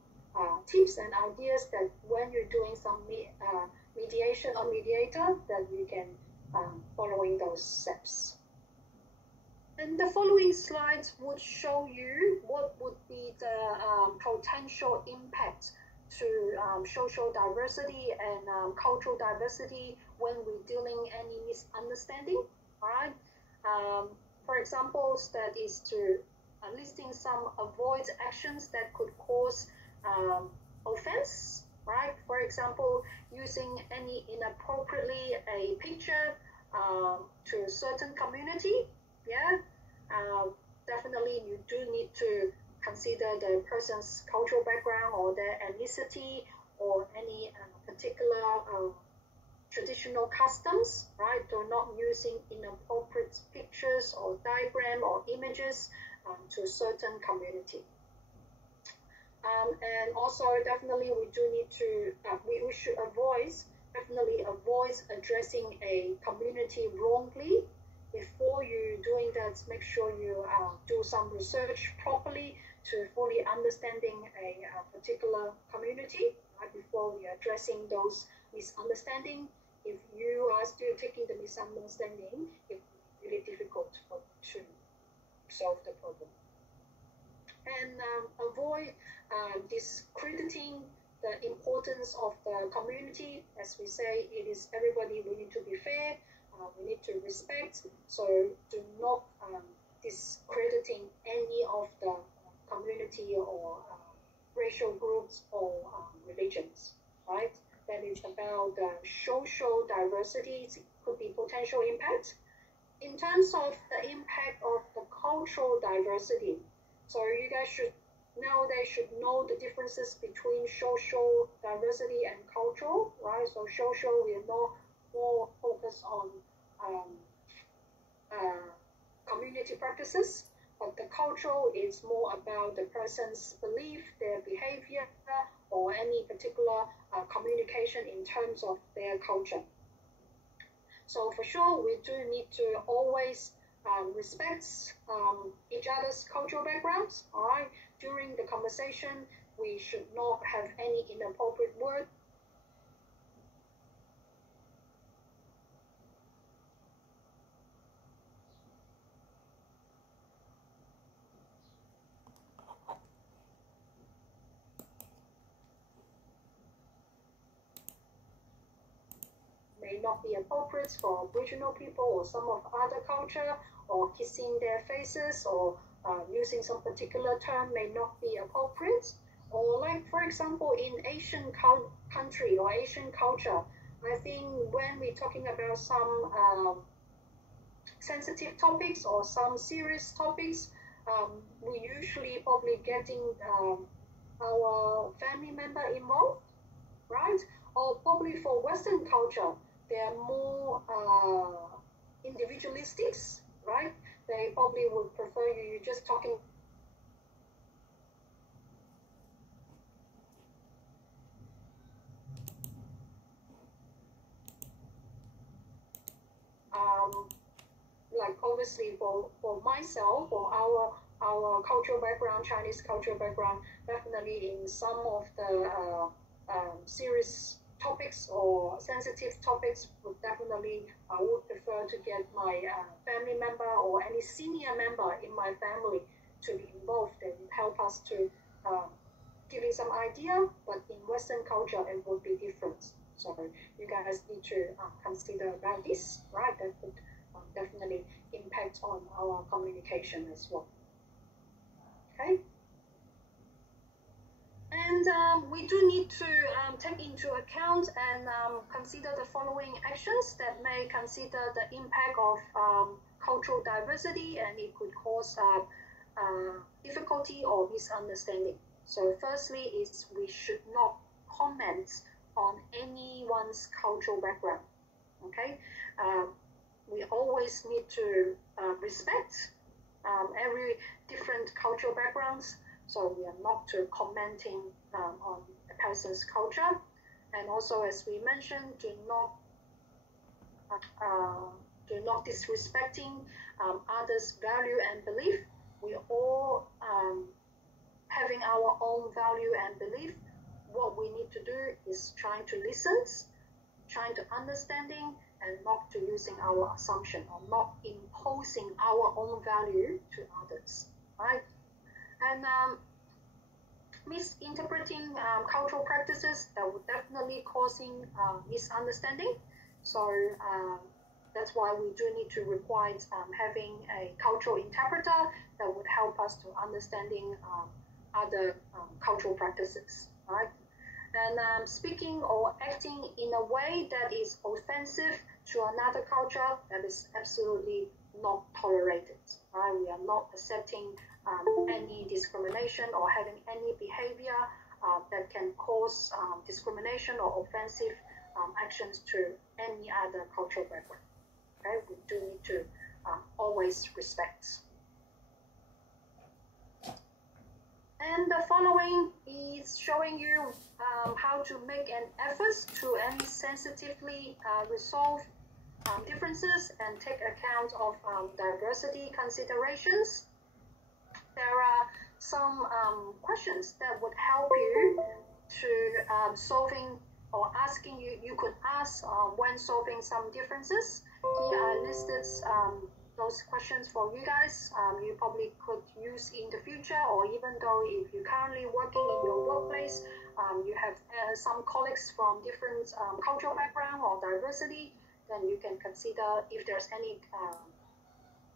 tips and ideas that when you're doing some mediation or mediator, that you can following those steps. And the following slides would show you what would be the potential impact to social diversity and cultural diversity when we're dealing any misunderstanding, all right? For example, that is to listing some avoid actions that could cause offense, right? For example, using any inappropriately a picture to a certain community, yeah. Definitely you do need to consider the person's cultural background or their ethnicity or any particular traditional customs, right? They're not using inappropriate pictures or diagram or images to a certain community. And also definitely we do need to, we should definitely avoid addressing a community wrongly. Before you doing that, make sure you do some research properly to fully understanding a particular community, right? Before we are addressing those misunderstandings. If you are still taking the misunderstanding, it's really difficult to solve the problem. And avoid discrediting the importance of the community. As we say, it is everybody, we need to be fair, we need to respect, so do not discrediting any of the community or racial groups or religions, right? That is about the social diversity, it could be potential impact. In terms of the impact of the cultural diversity, so you guys should nowadays should know the differences between social diversity and cultural, right? So social, we are more focused on community practices, but the cultural is more about the person's belief, their behavior, or any particular communication in terms of their culture. So for sure, we do need to always respect each other's cultural backgrounds, all right? During the conversation, we should not have any inappropriate word. May not be appropriate for Aboriginal people or some of other culture, or kissing their faces, or using some particular term may not be appropriate. Or like, for example, in Asian country or Asian culture, I think when we're talking about some sensitive topics or some serious topics, we usually probably getting our family member involved, right? Or probably for Western culture, they are more individualistic, right? They probably would prefer you just talking. Like obviously for myself, for our cultural background, Chinese cultural background, definitely in some of the serious topics or sensitive topics, I would prefer to get my family member or any senior member in my family to be involved and help us to giving some idea. But in Western culture, it would be different. So you guys need to consider about this, right? That would definitely impact on our communication as well. Okay. And we do need to take into account and consider the following actions that may consider the impact of cultural diversity, and it could cause difficulty or misunderstanding. So firstly is we should not comment on anyone's cultural background, okay? We always need to respect every different cultural backgrounds. So we are not commenting on a person's culture. And also, as we mentioned, do not disrespecting others' value and belief. We all having our own value and belief. What we need to do is trying to listen, trying to understanding, and not to using our assumption or not imposing our own value to others, right? And misinterpreting cultural practices, that would definitely causing misunderstanding. So that's why we do need to require having a cultural interpreter that would help us to understanding other cultural practices, right? And speaking or acting in a way that is offensive to another culture, that is absolutely not tolerated, right? We are not accepting any discrimination or having any behavior that can cause discrimination or offensive actions to any other cultural background. Okay, we do need to always respect. And the following is showing you how to make an effort to sensitively resolve differences and take account of diversity considerations. There are some questions that would help you to solving or asking you could ask when solving some differences. Here I listed those questions for you guys. You probably could use in the future, or even though if you're currently working in your workplace, you have some colleagues from different cultural background or diversity, then you can consider if there's any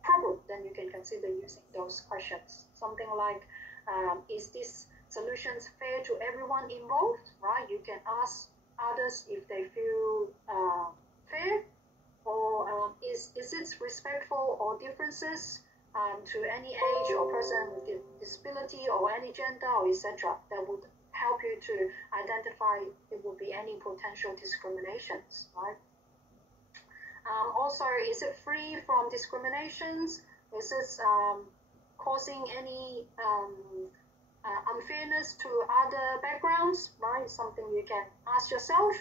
problem, then you can consider using those questions. Something like, is this solutions fair to everyone involved, right? You can ask others if they feel fair, or is it respectful or differences to any age or person with disability or any gender or etc. That would help you to identify if would be any potential discriminations, right? Also, is it free from discriminations? Is it causing any unfairness to other backgrounds, right? Something you can ask yourself.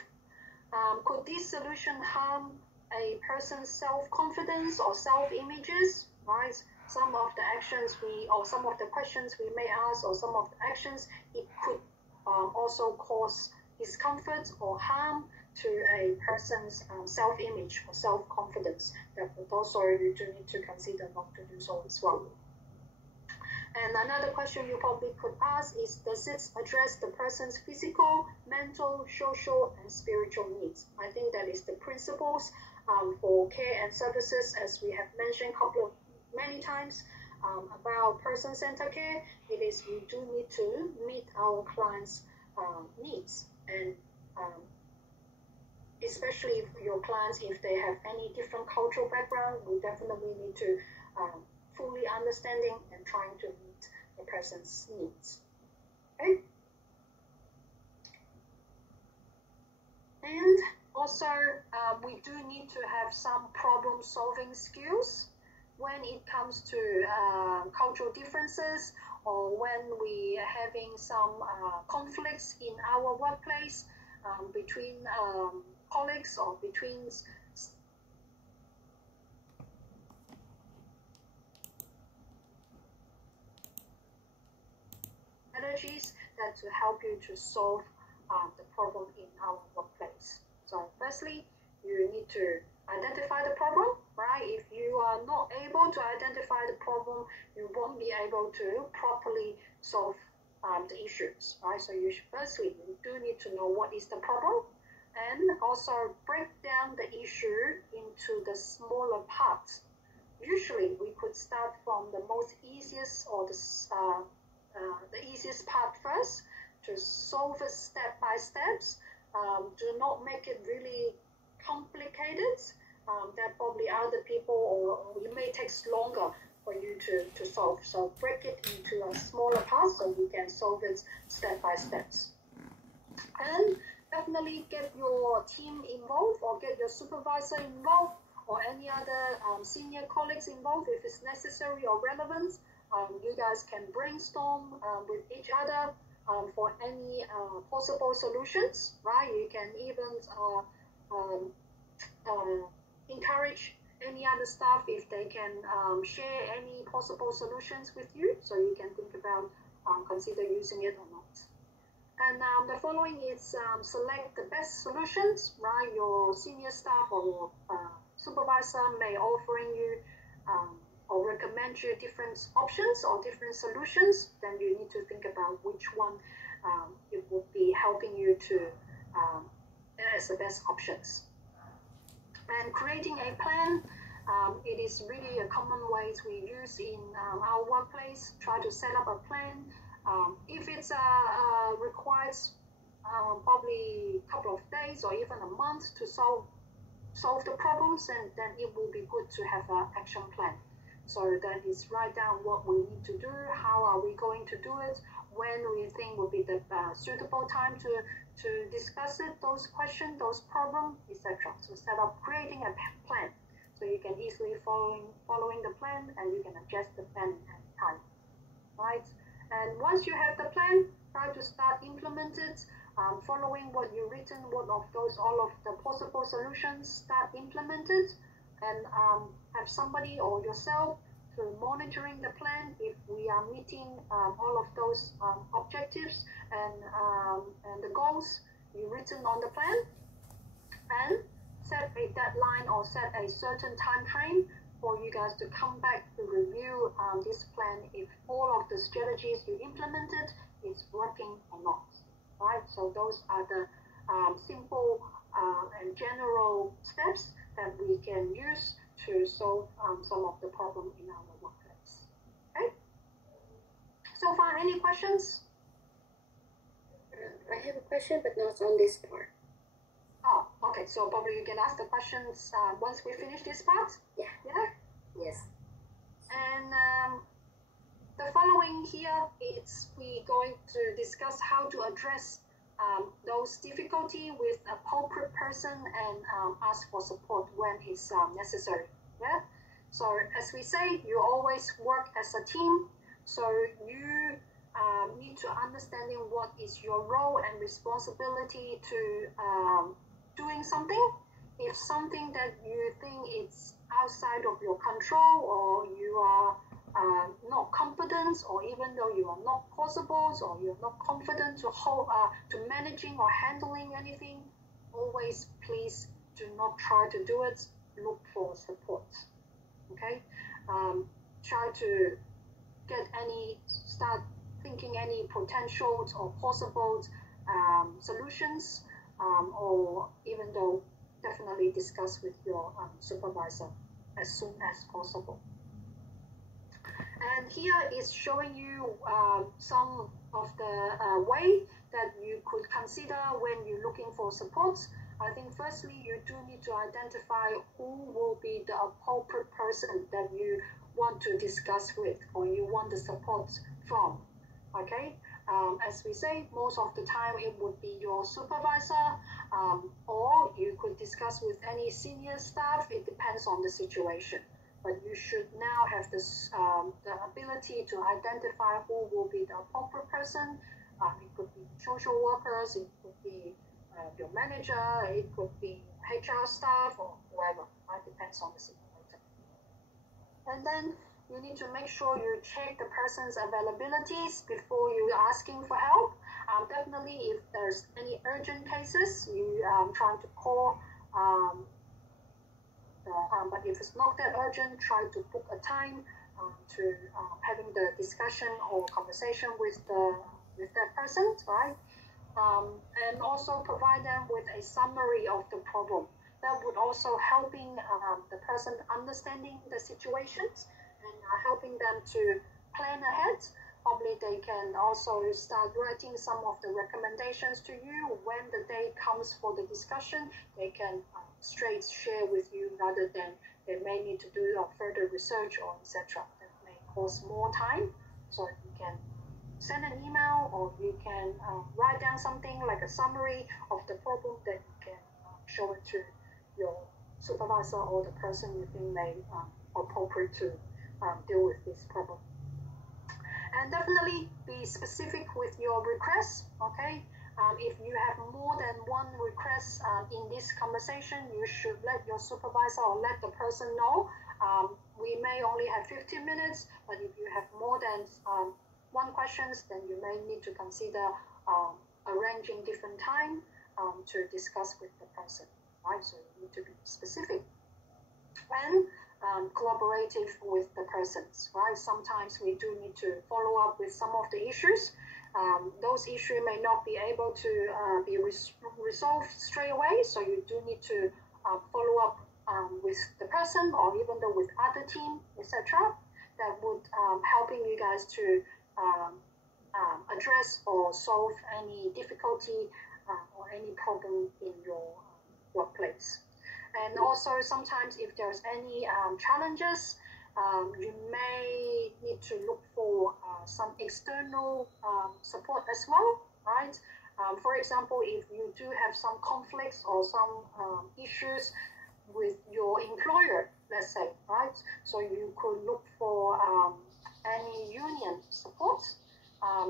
Could this solution harm a person's self-confidence or self-images, right? Some of the actions or some of the questions we may ask, or some of the actions, it could also cause discomfort or harm to a person's self-image or self-confidence. That would also you do need to consider not to do so as well. And another question you probably could ask is, does it address the person's physical, mental, social, and spiritual needs? I think that is the principles for care and services, as we have mentioned many times about person-centered care. It is we do need to meet our clients' needs, and especially your clients, if they have any different cultural background, we definitely need to fully understanding and trying to meet the person's needs. Okay. And also, we do need to have some problem-solving skills when it comes to cultural differences, or when we are having some conflicts in our workplace between colleagues or between strategies that to help you to solve the problem in our workplace. So firstly, you need to identify the problem, right? If you are not able to identify the problem, you won't be able to properly solve the issues, right? So you firstly, you do need to know what is the problem, and also break down the issue into the smaller parts. Usually, we could start from the most easiest or the easiest part first to solve it step by steps. Do not make it really complicated. That probably other people, or it may take longer for you to solve. So break it into a smaller parts so you can solve it step by steps. And definitely get your team involved, or get your supervisor involved, or any other senior colleagues involved if it's necessary or relevant. You guys can brainstorm with each other for any possible solutions, right? You can even encourage any other staff if they can share any possible solutions with you, so you can think about consider using it or not. And the following is select the best solutions, right? Your senior staff or your supervisor may offering you or recommend you different options or different solutions. Then you need to think about which one it would be helping you to as the best options. And creating a plan, it is really a common ways we use in our workplace. Try to set up a plan. If it's requires probably a couple of days or even a month to solve the problems, and then it will be good to have an action plan. So that is write down what we need to do, how are we going to do it, when we think would be the suitable time to discuss it, those questions, those problems, etc. So instead of creating a plan, so you can easily following the plan, and you can adjust the plan at time, right? And once you have the plan, try to start implement it, following what you've written, all of the possible solutions, start implemented, and have somebody or yourself to monitoring the plan if we are meeting all of those objectives and the goals you written on the plan, and set a deadline or set a certain time frame for you guys to come back to review this plan if all of the strategies you implemented is working or not, right? So those are the simple and general steps that we can use to solve some of the problem in our workplace. Okay? So far, any questions? I have a question, but not on this part. Oh, okay. So probably you can ask the questions once we finish this part. Yeah. Yeah. Yes. And the following here is we going to discuss how to address those difficulty with appropriate person and ask for support when it's necessary. Yeah. So as we say, you always work as a team. So you need to understanding what is your role and responsibility to doing something. If something that you think it's outside of your control, or you are not confident, or even though you are not possible, or you're not confident to managing or handling anything, always please do not try to do it. Look for support. Okay, try to start thinking any potential or possible solutions, or even though definitely discuss with your supervisor as soon as possible. And here is showing you some of the way that you could consider when you're looking for support. I think firstly, you do need to identify who will be the appropriate person that you want to discuss with or you want the support from. Okay, as we say, most of the time it would be your supervisor, or you could discuss with any senior staff. It depends on the situation, but you should now have this the ability to identify who will be the appropriate person. It could be social workers, it could be your manager, it could be HR staff, or whoever. It depends on the situation. And then you need to make sure you check the person's availabilities before you asking for help. Definitely, if there's any urgent cases, you trying to call. But if it's not that urgent, try to book a time to having the discussion or conversation with that person, right? And also provide them with a summary of the problem. That would also helping the person understanding the situations and helping them to plan ahead. Probably they can also start writing some of the recommendations to you. When the day comes for the discussion, they can straight share with you rather than they may need to do further research or etc. That may cost more time. So you can send an email or you can write down something like a summary of the problem that you can show it to your supervisor or the person you think may appropriate to deal with this problem. And definitely be specific with your requests, okay? If you have more than one request in this conversation, you should let your supervisor or let the person know. We may only have 15 minutes, but if you have more than one questions, then you may need to consider arranging different time to discuss with the person, right? So you need to be specific and collaborative with the persons, right? Sometimes we do need to follow up with some of the issues. Those issues may not be able to be resolved straight away, so you do need to follow up with the person or even though with other team, etc. That would helping you guys to address or solve any difficulty or any problem in your workplace. And also sometimes if there's any challenges you may need to look for some external support as well, right? For example, if you do have some conflicts or some issues with your employer, let's say, right? So you could look for any union support.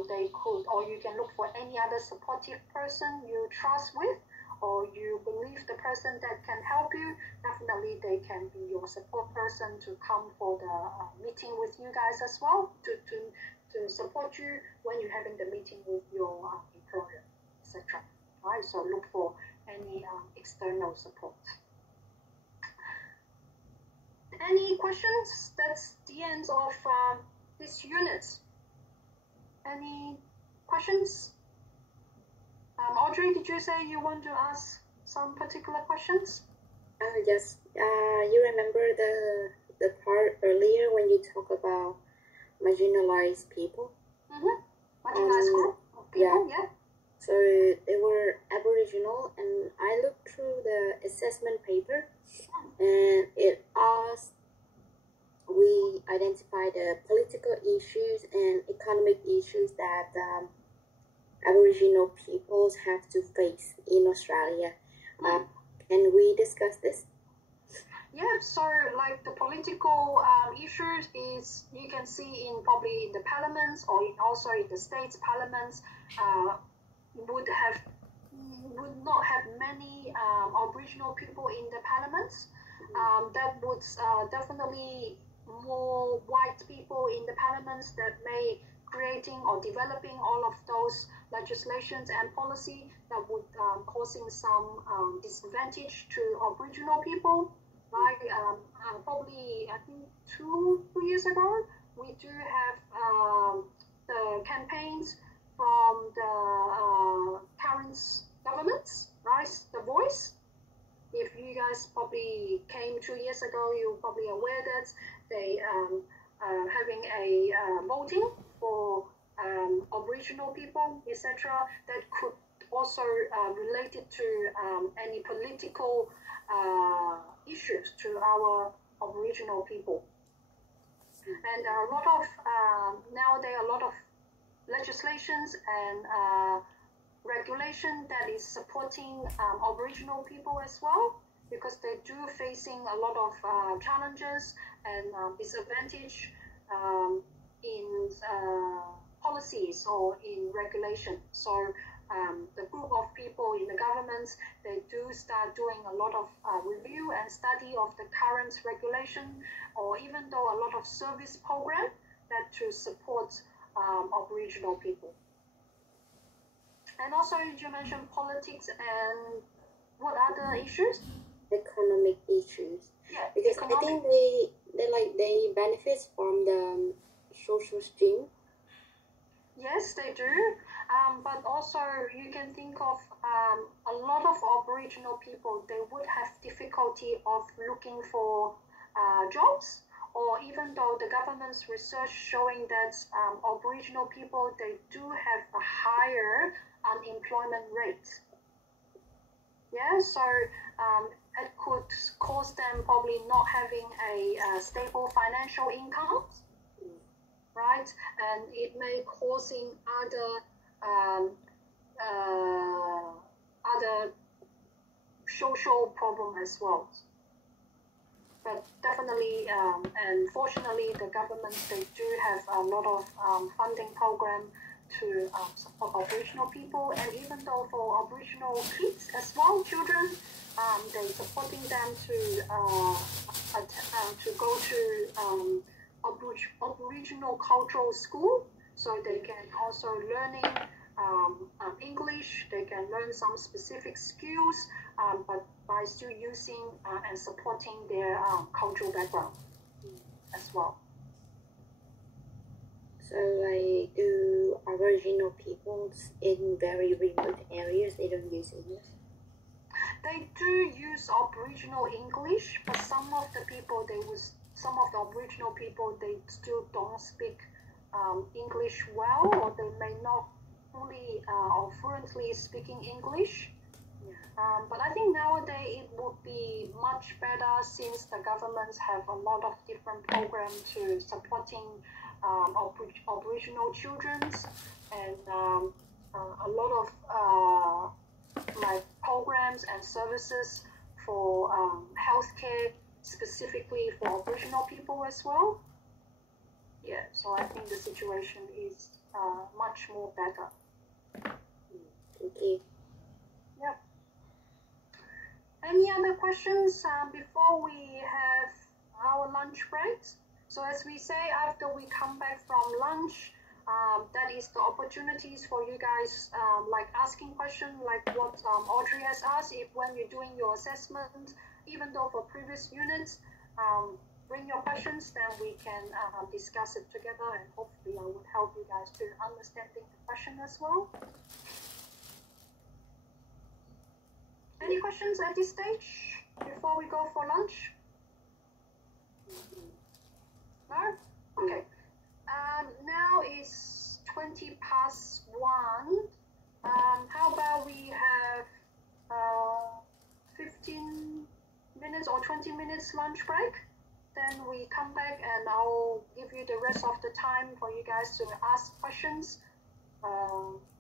They could, or you can look for any other supportive person you trust with, or you believe the person that can help you. Definitely, they can be your support person to come for the meeting with you guys as well, to support you when you're having the meeting with your employer, etc. Right. So look for any external support. Any questions? That's the end of this unit. Any questions? Audrey, did you say you want to ask some particular questions? Yes. You remember the part earlier when you talk about marginalized people? Marginalized group of people, yeah. So they were Aboriginal, and I looked through the assessment paper, and it asked we identify the political issues and economic issues that Aboriginal peoples have to face in Australia. Can we discuss this? Yeah, so like the political issues is you can see in probably in the parliaments or also in the states parliaments would not have many Aboriginal people in the parliaments. That would definitely more white people in the parliaments that may creating or developing all of those legislations and policy that would causing some disadvantage to Aboriginal people. Right? Probably I think two years ago we do have the campaigns from the current governments, right? The Voice. If you guys probably came 2 years ago, you're probably aware that they are having a voting for Aboriginal people, etc. That could also relate it to any political issues to our Aboriginal people. And there are a lot of nowadays a lot of legislations and regulation that is supporting Aboriginal people as well, because they do facing a lot of challenges and disadvantage in policies or in regulation. So the group of people in the governments, they do start doing a lot of review and study of the current regulation, or even though a lot of service program that to support Aboriginal people. And also, you mentioned politics and what other issues? Economic issues. Yeah, because economic. I think they benefit from the social stream. Yes, they do. But also, you can think of a lot of Aboriginal people. They would have difficulty of looking for jobs, or even though the government's research showing that Aboriginal people, they do have a higher unemployment rate. Yeah, so it could cause them probably not having a stable financial income, right? And it may causing other social problem as well. But definitely, and fortunately, the government, they do have a lot of funding program to support Aboriginal people, and even though for Aboriginal kids as well, children, they're supporting them to go to Aboriginal cultural school, so they can also learning English. They can learn some specific skills, but by still using and supporting their cultural background as well. So, like, do Aboriginal peoples in very remote areas, they don't use English? They do use Aboriginal English, but some of the Aboriginal people, they still don't speak English well, or they may not fully or fluently speaking English. But I think nowadays it would be much better since the governments have a lot of different programs to supporting Aboriginal children's and a lot of like programs and services for healthcare specifically for Aboriginal people as well. Yeah, so I think the situation is much more better. Thank you. Yeah. Any other questions before we have our lunch breaks? So as we say, after we come back from lunch, that is the opportunities for you guys like asking questions like what Audrey has asked. If when you're doing your assessment, even though for previous units, bring your questions, then we can discuss it together, and hopefully I would help you guys to understanding the question as well. Any questions at this stage before we go for lunch? No? Okay. Now is 20 past 1. How about we have 15 minutes or 20 minutes lunch break? Then we come back and I'll give you the rest of the time for you guys to ask questions.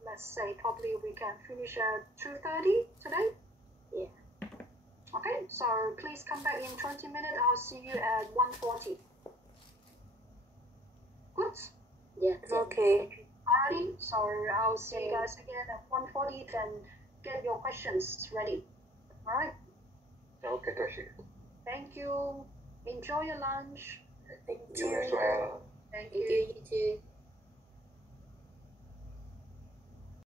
Let's say probably we can finish at 2:30 today. Yeah. Okay, so please come back in 20 minutes. I'll see you at 1:40. Good? Yeah. Okay. Alrighty, so I'll see you guys again at 1:40. Then get your questions ready. Alright, Okay, Toshi. thank you. Enjoy your lunch. Thank You you. as well. Thank Thank you. you. You too.